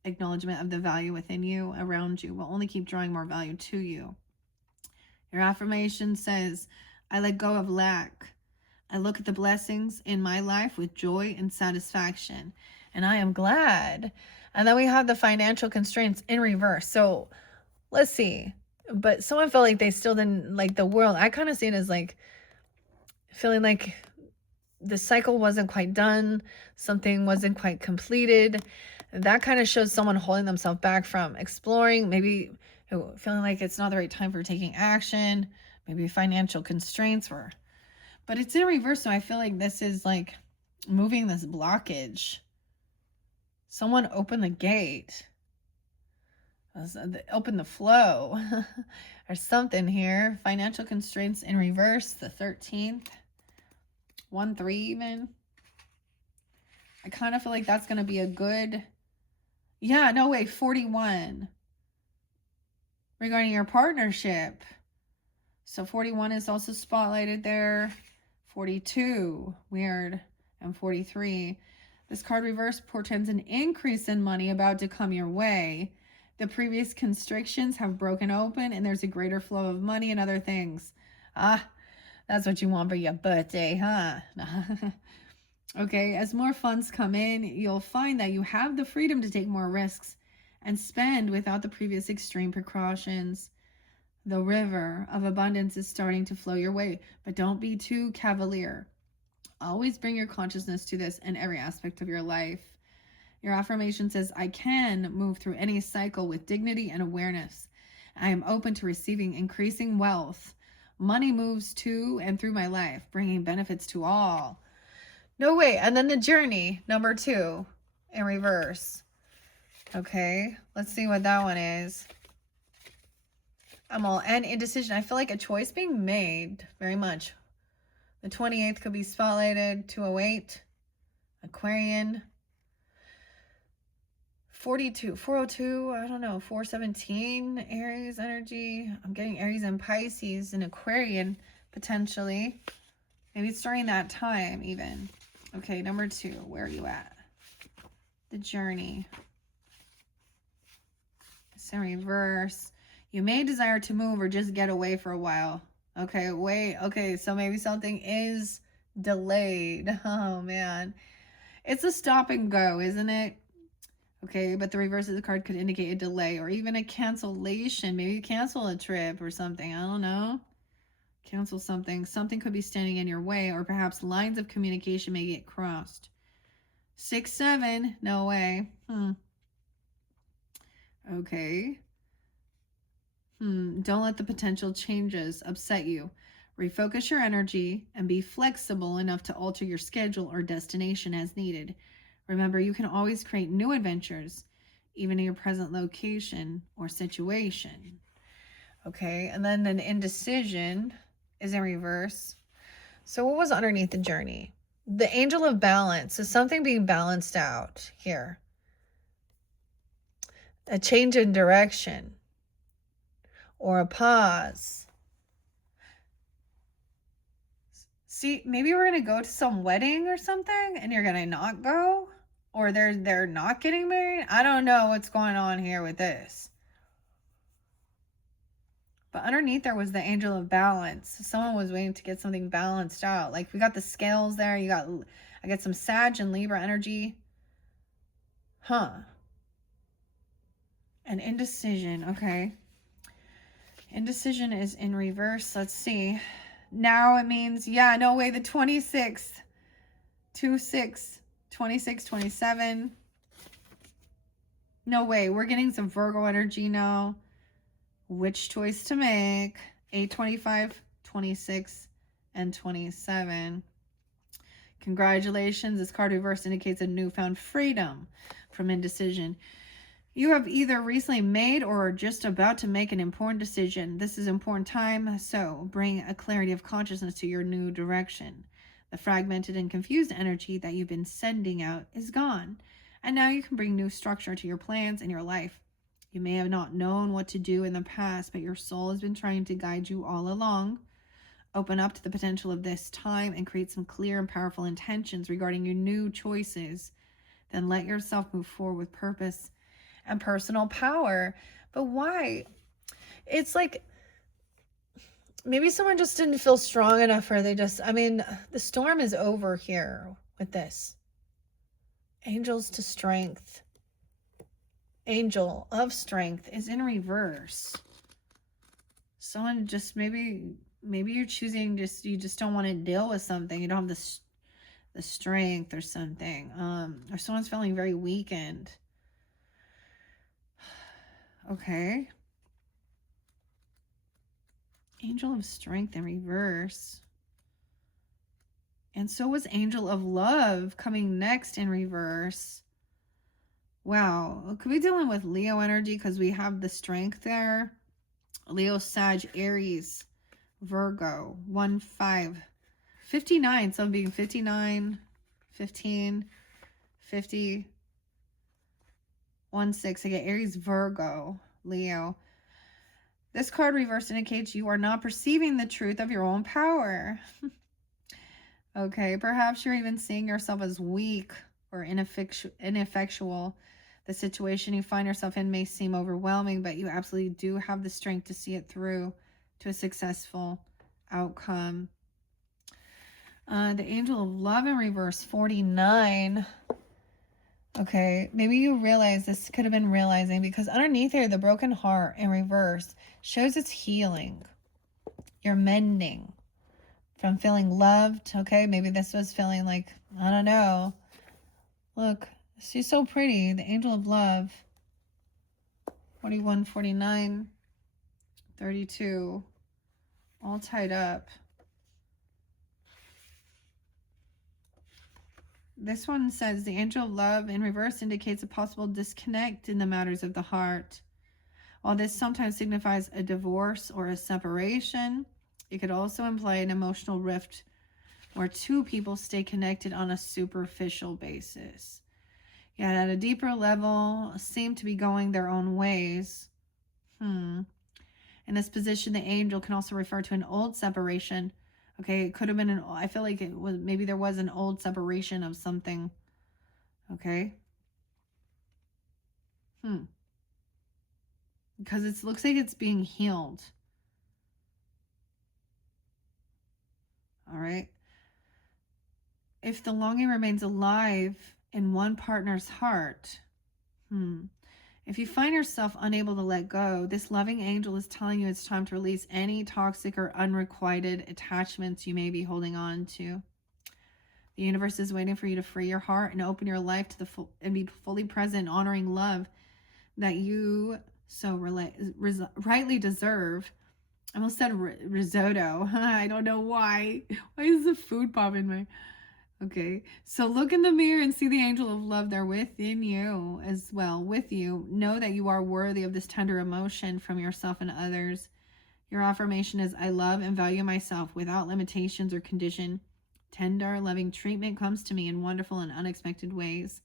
acknowledgement of the value within you, around you, will only keep drawing more value to you. Your affirmation says, I let go of lack. I look at the blessings in my life with joy and satisfaction. And I am glad. And then we have the financial constraints in reverse. So let's see. But someone felt like they still didn't like the world. I kind of see it as like feeling like the cycle wasn't quite done. Something wasn't quite completed. That kind of shows someone holding themselves back from exploring. Maybe feeling like it's not the right time for taking action. Maybe financial constraints were. But it's in reverse. So I feel like this is like moving this blockage. Someone open the gate. Open the flow. Or something here. Financial constraints in reverse. The 13th. 1-3 even. I kind of feel like that's going to be a good... Yeah, no way. 41. Regarding your partnership. So 41 is also spotlighted there. 42. Weird. And 43. This card reverse portends an increase in money about to come your way. The previous constrictions have broken open and there's a greater flow of money and other things. That's what you want for your birthday, huh? Okay, as more funds come in, you'll find that you have the freedom to take more risks and spend without the previous extreme precautions. The river of abundance is starting to flow your way, but don't be too cavalier. Always bring your consciousness to this in every aspect of your life. Your affirmation says, I can move through any cycle with dignity and awareness. I am open to receiving increasing wealth. Money moves to and through my life, bringing benefits to all. No way. And then the journey, number 2, in reverse. Okay, let's see what that one is. I'm all and indecision. I feel like a choice being made very much. The 28th could be spotlighted. 208, Aquarian. 42, 402, I don't know, 417, Aries energy. I'm getting Aries and Pisces and Aquarian potentially. Maybe it's during that time even. Okay, number 2, where are you at? The journey. It's in reverse. You may desire to move or just get away for a while. Okay, wait. Okay, so maybe something is delayed. Oh, man. It's a stop and go, isn't it? Okay, but the reverse of the card could indicate a delay or even a cancellation. Maybe you cancel a trip or something. I don't know. Cancel something. Something could be standing in your way, or perhaps lines of communication may get crossed. 6, 7. No way. Okay. Don't let the potential changes upset you. Refocus your energy and be flexible enough to alter your schedule or destination as needed. Remember, you can always create new adventures, even in your present location or situation. Okay, and then an indecision is in reverse. So what was underneath the journey? The angel of balance is something being balanced out here. A change in direction or a pause. See, maybe we're going to go to some wedding or something and you're going to not go, or they're not getting married. I don't know what's going on here with this. But underneath there was the angel of balance. Someone was waiting to get something balanced out. Like we got the scales there. I got some Sag and Libra energy. And indecision. Okay. Indecision is in reverse. Let's see. Now it means, yeah, no way. The 26th, 2-6, 26, 27. No way. We're getting some Virgo energy now. Which choice to make? 8, 25, 26, and 27. Congratulations. This card reverse indicates a newfound freedom from indecision. You have either recently made or are just about to make an important decision. This is important time, so bring a clarity of consciousness to your new direction. The fragmented and confused energy that you've been sending out is gone, and now you can bring new structure to your plans and your life. You may have not known what to do in the past, but your soul has been trying to guide you all along. Open up to the potential of this time and create some clear and powerful intentions regarding your new choices. Then let yourself move forward with purpose and personal power. But why? It's like maybe someone just didn't feel strong enough, or the storm is over here with this. Angels to strength. Angel of strength is in reverse. Someone just maybe you're choosing you just don't want to deal with something. You don't have the strength or something. Or someone's feeling very weakened. Okay. Angel of strength in reverse. And so was Angel of love coming next in reverse. Wow. Could be dealing with Leo energy because we have the strength there. Leo, Sag, Aries, Virgo, 1, 5, 59. So being 59, 15, 50, 1, 6. I get Aries, Virgo, Leo. This card reverse indicates you are not perceiving the truth of your own power. Okay, perhaps you're even seeing yourself as weak or ineffectual. The situation you find yourself in may seem overwhelming, but you absolutely do have the strength to see it through to a successful outcome. The Angel of Love in reverse, 49. Okay, maybe you realize this could have been realizing, because underneath here, the broken heart in reverse shows it's healing. You're mending from feeling loved. Okay, maybe this was feeling like, I don't know. Look, she's so pretty. The Angel of Love. 41, 49, 32. All tied up. This one says the Angel of Love in reverse indicates a possible disconnect in the matters of the heart. While this sometimes signifies a divorce or a separation, it could also imply an emotional rift where two people stay connected on a superficial basis. Yet at a deeper level, seem to be going their own ways. In this position, the angel can also refer to an old separation. Okay, it could have been I feel like it was, maybe there was an old separation of something. Okay. Because it looks like it's being healed. All right. If the longing remains alive in one partner's heart, if you find yourself unable to let go, this loving angel is telling you it's time to release any toxic or unrequited attachments you may be holding on to. The universe is waiting for you to free your heart and open your life to the full and be fully present, honoring love that you so rightly deserve. I almost said risotto. I don't know why. Why is the food pop in my... Okay, so look in the mirror and see the angel of love there within you as well, with you. Know that you are worthy of this tender emotion from yourself and others. Your affirmation is, I love and value myself without limitations or condition. Tender, loving treatment comes to me in wonderful and unexpected ways.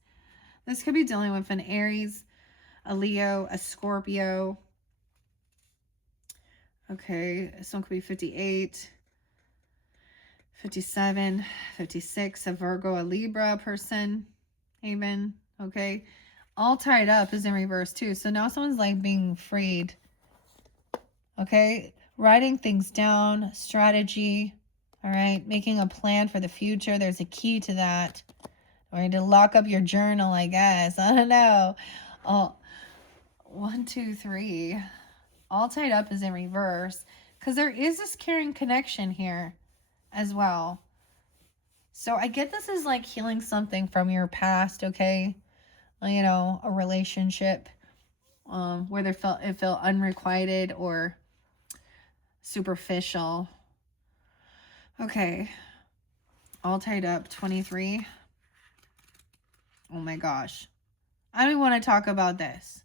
This could be dealing with an Aries, a Leo, a Scorpio. Okay, someone could be 58. 57, 56, a Virgo, a Libra person, even, okay? All tied up is in reverse too. So now someone's like being freed, okay? Writing things down, strategy, all right? Making a plan for the future. There's a key to that. Or to lock up your journal, I guess. I don't know. Oh, 1, 2, 3. All tied up is in reverse because there is this caring connection here as well. So I get this is like healing something from your past, okay? You know, a relationship where it felt unrequited or superficial. Okay. All tied up, 23. Oh my gosh. I don't even want to talk about this.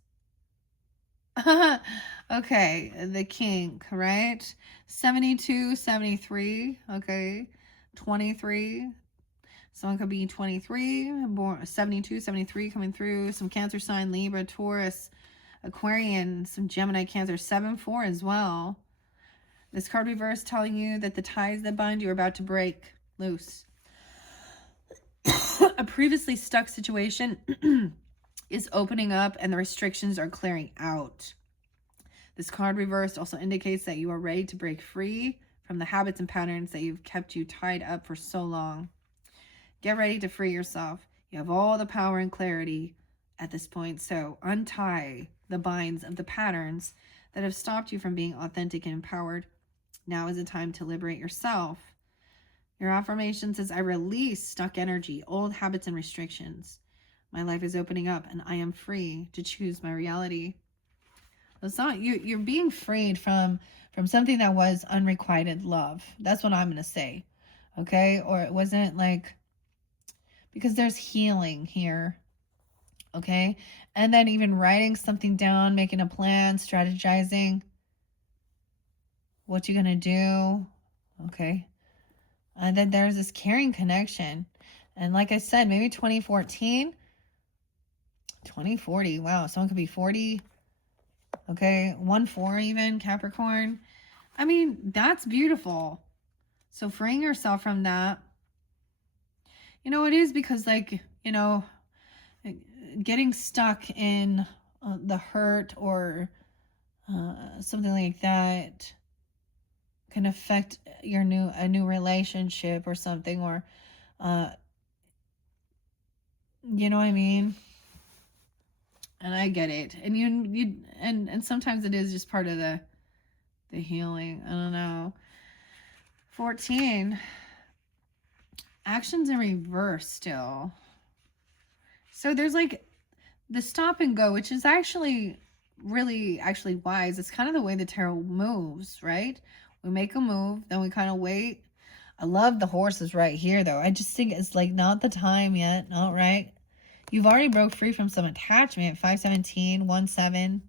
Okay, the kink, right? 72, 73, okay? 23. Someone could be 23, born 72, 73 coming through. Some Cancer sign, Libra, Taurus, Aquarian, some Gemini, Cancer, 7-4 as well. This card reverse telling you that the ties that bind you are about to break loose. A previously stuck situation is opening up and the restrictions are clearing out. This card reversed also indicates that you are ready to break free from the habits and patterns that you've kept you tied up for so long. Get ready to free yourself. You have all the power and clarity at this point. So untie the binds of the patterns that have stopped you from being authentic and empowered. Now is the time to liberate yourself. Your affirmation says, I release stuck energy, old habits and restrictions. My life is opening up and I am free to choose my reality. It's not you're being freed from something that was unrequited love. That's what I'm going to say. Okay? Or it wasn't like, because there's healing here. Okay? And then even writing something down, making a plan, strategizing what you're going to do. Okay? And then there's this caring connection. And like I said, maybe 2014, 2040. Wow, someone could be 40. Okay, 1-4 even, Capricorn. I mean, that's beautiful. So freeing yourself from that. You know, it is because, like, you know, getting stuck in the hurt or something like that can affect a new relationship or something, or you know what I mean? And I get it. And and sometimes it is just part of the healing. I don't know. 14. Actions in reverse still. So there's like the stop and go, which is actually really wise. It's kind of the way the tarot moves, right? We make a move, then we kind of wait. I love the horses right here, though. I just think it's like not the time yet. Not right. You've already broke free from some attachment. 517, 17.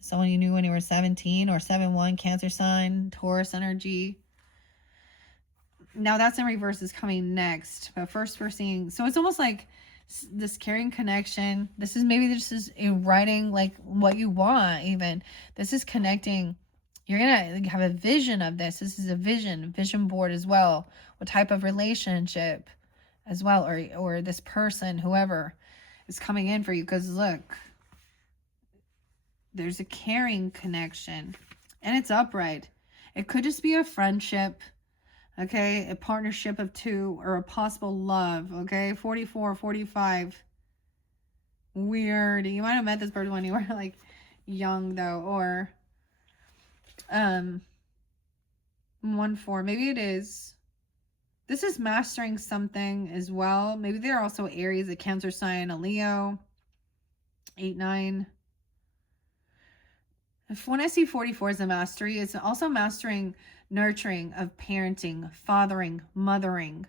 Someone you knew when you were 17, or 7-1, Cancer sign, Taurus energy. Now that's in reverse is coming next. But first we're seeing, so it's almost like this caring connection. This is maybe this is in writing like what you want even. This is connecting. You're going to have a vision of this. This is a vision board as well. What type of relationship as well, or this person, whoever is coming in for you. Because look, there's a caring connection and it's upright. It could just be a friendship. Okay, a partnership of two, or a possible love. Okay, 44, 45. Weird. You might have met this person when you were like young though, or 1-4. Maybe it is. This is mastering something as well. Maybe they're also Aries, a Cancer sign, a Leo. 8-9. If when I see 44 as a mastery, it's also mastering nurturing, of parenting, fathering, mothering,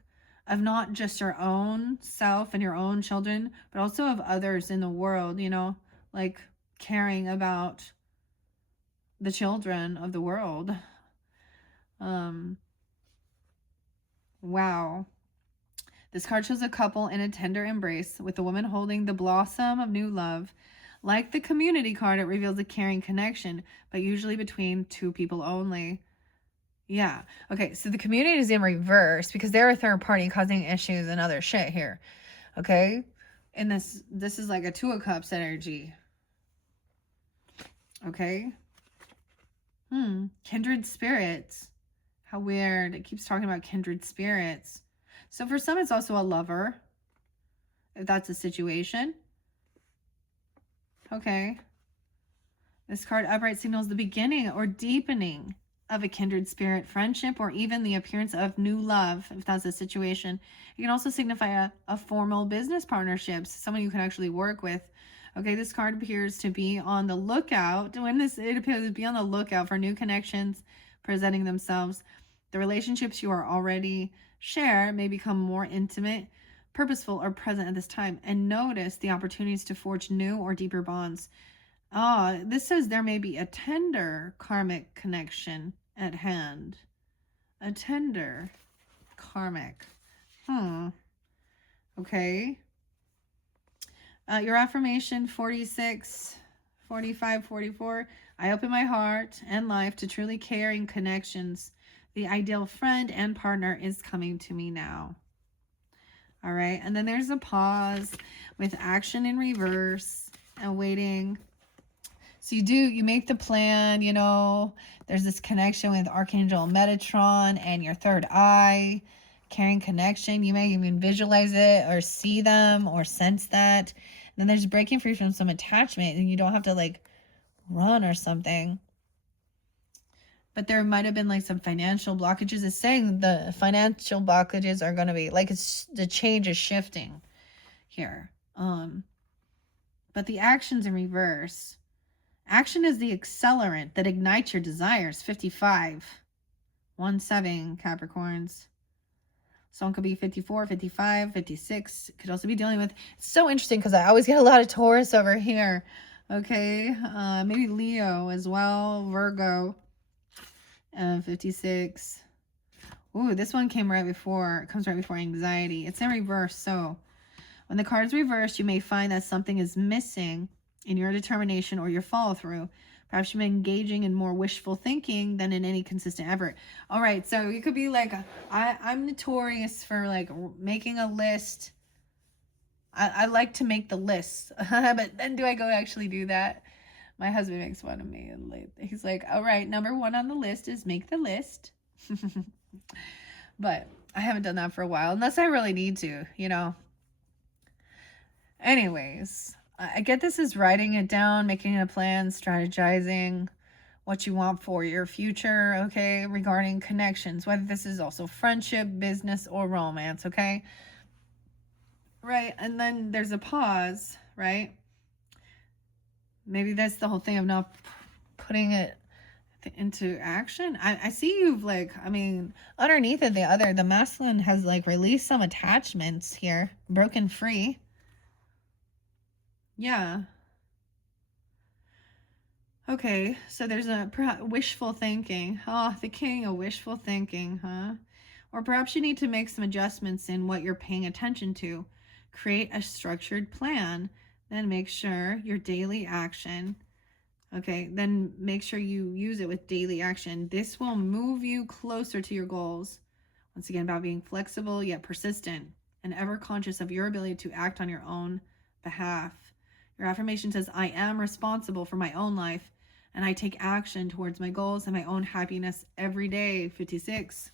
of not just your own self and your own children, but also of others in the world, you know, like caring about the children of the world. Wow. This card shows a couple in a tender embrace with the woman holding the blossom of new love. Like the community card, it reveals a caring connection, but usually between two people only. Yeah. Okay, so the community is in reverse because they're a third party causing issues and other shit here. Okay? And this is like a 2 of Cups energy. Okay? Kindred spirits. How weird. It keeps talking about kindred spirits. So for some, it's also a lover, if that's a situation. Okay. This card upright signals the beginning or deepening of a kindred spirit friendship, or even the appearance of new love, if that's a situation. It can also signify a formal business partnership, someone you can actually work with. Okay, this card appears to be on the lookout. It appears to be on the lookout for new connections presenting themselves. The relationships you are already share may become more intimate, purposeful, or present at this time. And notice the opportunities to forge new or deeper bonds. This says there may be a tender karmic connection at hand. A tender karmic. Okay. Your affirmation 46, 45, 44. I open my heart and life to truly caring connections. The ideal friend and partner is coming to me now. All right. And then there's a pause with action in reverse and waiting. So you make the plan, you know, there's this connection with Archangel Metatron and your third eye, caring connection. You may even visualize it or see them or sense that. And then there's breaking free from some attachment, and you don't have to like run or something. But there might have been like some financial blockages. It's saying the financial blockages are going to be like the change is shifting here. But the action's in reverse. Action is the accelerant that ignites your desires. 55. 1-7 Capricorns. Someone could be 54, 55, 56. Could also be dealing with... It's so interesting because I always get a lot of Taurus over here. Okay. Maybe Leo as well. Virgo. 56. Ooh, this one came right before... It comes right before anxiety. It's in reverse. So when the card's reversed, you may find that something is missing in your determination or your follow through. Perhaps you've been engaging in more wishful thinking than in any consistent effort. All right, so you could be like, I'm notorious for like making a list. I like to make the list, but then do I go actually do that? My husband makes fun of me. And he's like, all right, number 1 on the list is make the list. But I haven't done that for a while, unless I really need to, you know. Anyways, I get this as writing it down, making a plan, strategizing what you want for your future, okay, regarding connections, whether this is also friendship, business, or romance, okay? Right, and then there's a pause, right? Maybe that's the whole thing of not putting it into action. I see you've like, I mean, underneath of the masculine has like released some attachments here, broken free. Yeah. Okay, so there's a wishful thinking. Oh, the king of wishful thinking, huh? Or perhaps you need to make some adjustments in what you're paying attention to. Create a structured plan, then make sure your daily action. Okay, then make sure you use it with daily action. This will move you closer to your goals. Once again, about being flexible yet persistent and ever conscious of your ability to act on your own behalf. Your affirmation says, I am responsible for my own life and I take action towards my goals and my own happiness every day. 56.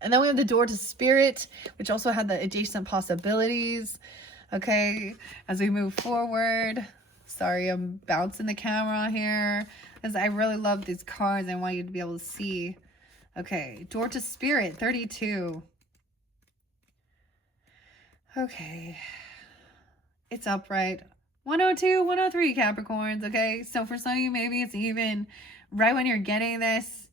And then we have the door to spirit, which also had the adjacent possibilities. Okay, as we move forward. Sorry, I'm bouncing the camera here because I really love these cards. I want you to be able to see. Okay, door to spirit, 32. Okay, it's upright. 102, 103 Capricorns, okay? So for some of you, maybe it's even right when you're getting this,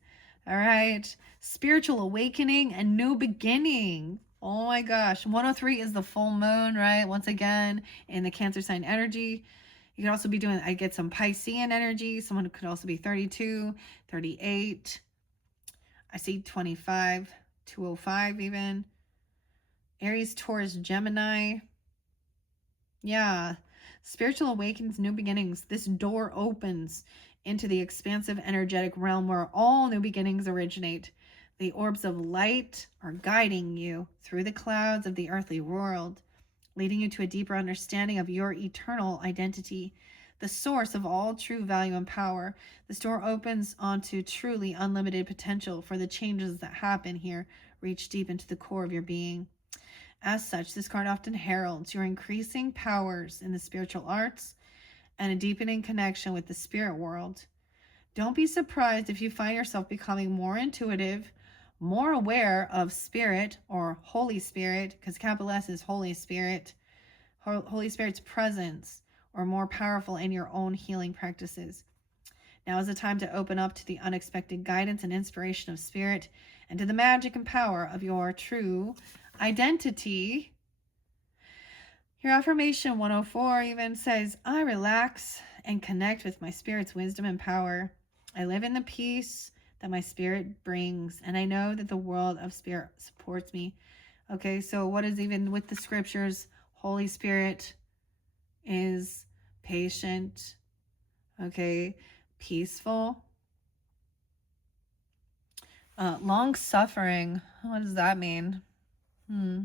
all right? Spiritual awakening and new beginning. Oh my gosh. 103 is the full moon, right? Once again, in the Cancer sign energy. You could also be doing, I get some Piscean energy. Someone could also be 32, 38. I see 25, 205 even. Aries, Taurus, Gemini. Yeah. Spiritual awakenings, new beginnings. This door opens into the expansive energetic realm where all new beginnings originate. The orbs of light are guiding you through the clouds of the earthly world, leading you to a deeper understanding of your eternal identity, the source of all true value and power. This door opens onto truly unlimited potential, for the changes that happen here reach deep into the core of your being. As such, this card often heralds your increasing powers in the spiritual arts and a deepening connection with the spirit world. Don't be surprised if you find yourself becoming more intuitive, more aware of spirit or Holy Spirit, because capital S is Holy Spirit, Holy Spirit's presence, or more powerful in your own healing practices. Now is the time to open up to the unexpected guidance and inspiration of spirit and to the magic and power of your true identity. Your affirmation 104 even says, I relax and connect with my spirit's wisdom and power. I live in the peace that my spirit brings, and I know that the world of spirit supports me. Okay, so what is even with the scriptures? Holy Spirit is patient, okay, peaceful, long suffering. What does that mean? I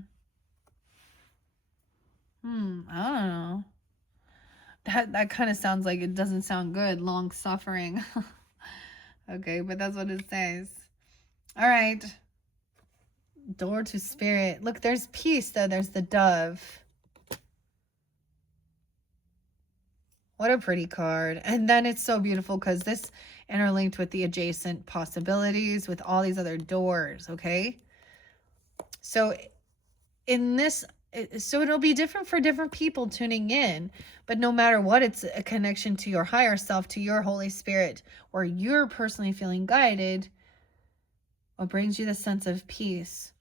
don't know. That kind of sounds like it doesn't sound good. Long suffering. Okay, but that's what it says. All right. Door to spirit. Look, there's peace though. There's the dove. What a pretty card. And then it's so beautiful because this interlinked with the adjacent possibilities with all these other doors, okay? So in this, so it'll be different for different people tuning in, but no matter what, it's a connection to your higher self, to your Holy Spirit, where you're personally feeling guided, what brings you the sense of peace.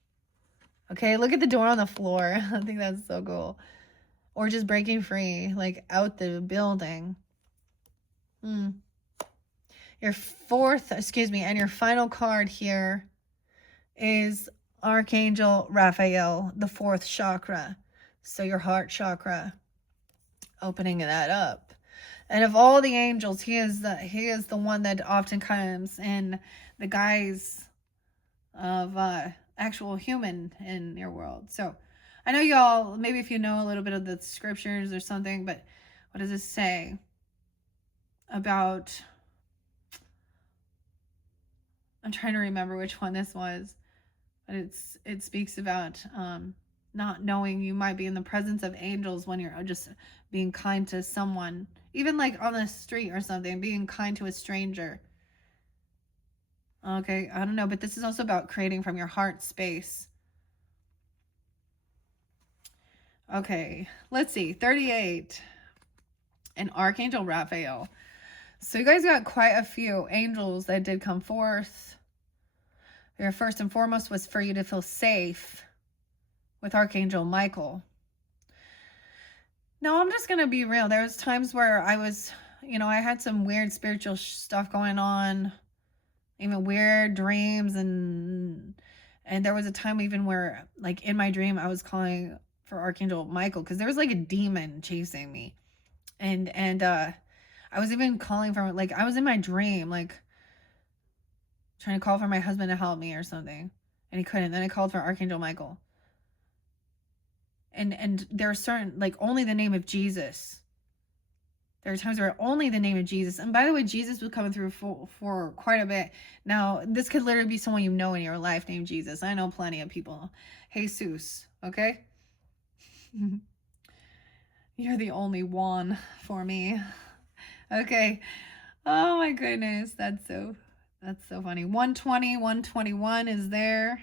Okay, look at the door on the floor. I think that's so cool. Or just breaking free, like out the building. Your and your final card here is Archangel Raphael, the 4th chakra. So your heart chakra, opening that up. And of all the angels, he is the one that often comes in the guise of actual human in your world. So I know y'all, maybe if you know a little bit of the scriptures or something, but what does it say? about, I'm trying to remember which one this was, but it speaks about not knowing you might be in the presence of angels when you're just being kind to someone, even like on the street or something, being kind to a stranger. Okay, I don't know, but this is also about creating from your heart space. Okay, let's see, 38, and Archangel Raphael. So you guys got quite a few angels that did come forth. Your first and foremost was for you to feel safe with Archangel Michael. Now, I'm just going to be real. There was times where I was, I had some weird spiritual stuff going on, even weird dreams. And there was a time even where, like, in my dream, I was calling for Archangel Michael because there was like a demon chasing me. And I was even calling for, like, I was in my dream, like, trying to call for my husband to help me or something. And he couldn't. Then I called for Archangel Michael. And there are certain, like, only the name of Jesus. There are times where only the name of Jesus. And by the way, Jesus was coming through for quite a bit. Now, this could literally be someone you know in your life named Jesus. I know plenty of people. Jesus, okay? You're the only one for me. Okay. Oh my goodness. That's so funny. 120, 121 is there.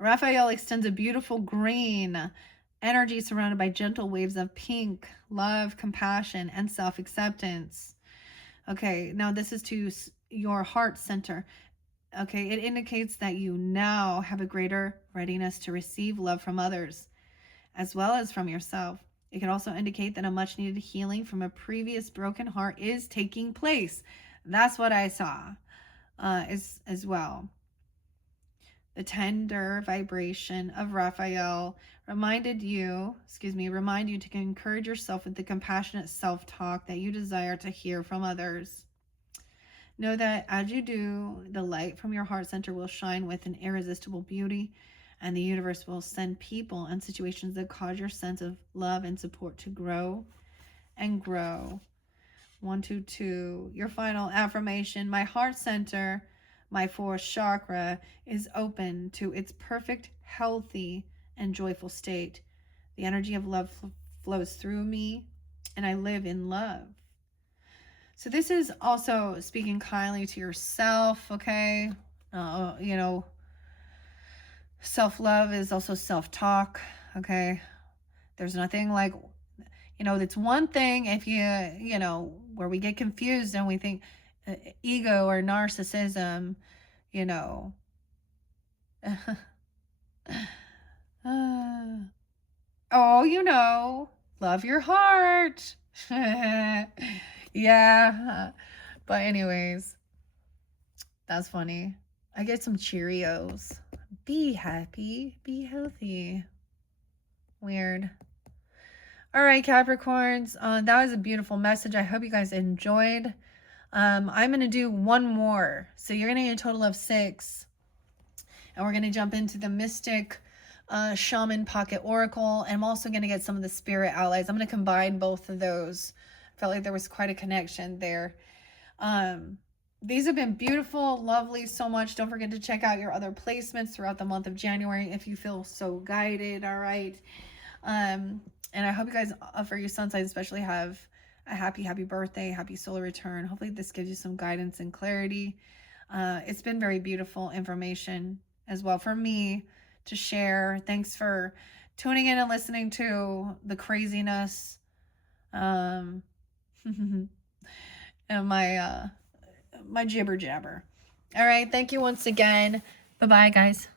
Raphael extends a beautiful green energy surrounded by gentle waves of pink, love, compassion, and self-acceptance. Okay, now this is to your heart center. Okay, it indicates that you now have a greater readiness to receive love from others, as well as from yourself. It can also indicate that a much needed healing from a previous broken heart is taking place. That's what I saw as well. The tender vibration of Raphael remind you to encourage yourself with the compassionate self-talk that you desire to hear from others. Know that as you do, the light from your heart center will shine with an irresistible beauty, and the universe will send people and situations that cause your sense of love and support to grow and grow. 122. Your final affirmation. My heart center, my fourth chakra, is open to its perfect, healthy, and joyful state. The energy of love flows through me, and I live in love. So this is also speaking kindly to yourself, okay? Self-love is also self-talk, okay? There's nothing like, it's one thing if where we get confused and we think ego or narcissism, love your heart. Yeah. But anyways, that's funny. I get some Cheerios. Be happy, be healthy. Weird. All right, Capricorns, that was a beautiful message. I hope you guys enjoyed. I'm going to do one more. So you're going to get a total of 6. And we're going to jump into the Mystic Shaman Pocket Oracle. And I'm also going to get some of the Spirit Allies. I'm going to combine both of those. I felt like there was quite a connection there. These have been beautiful, lovely, so much. Don't forget to check out your other placements throughout the month of January if you feel so guided, all right? And I hope you guys, for your sun signs especially, have a happy birthday, happy solar return. Hopefully this gives you some guidance and clarity. It's been very beautiful information as well for me to share. Thanks for tuning in and listening to the craziness and my jibber jabber. All right, thank you once again. Bye-bye, guys.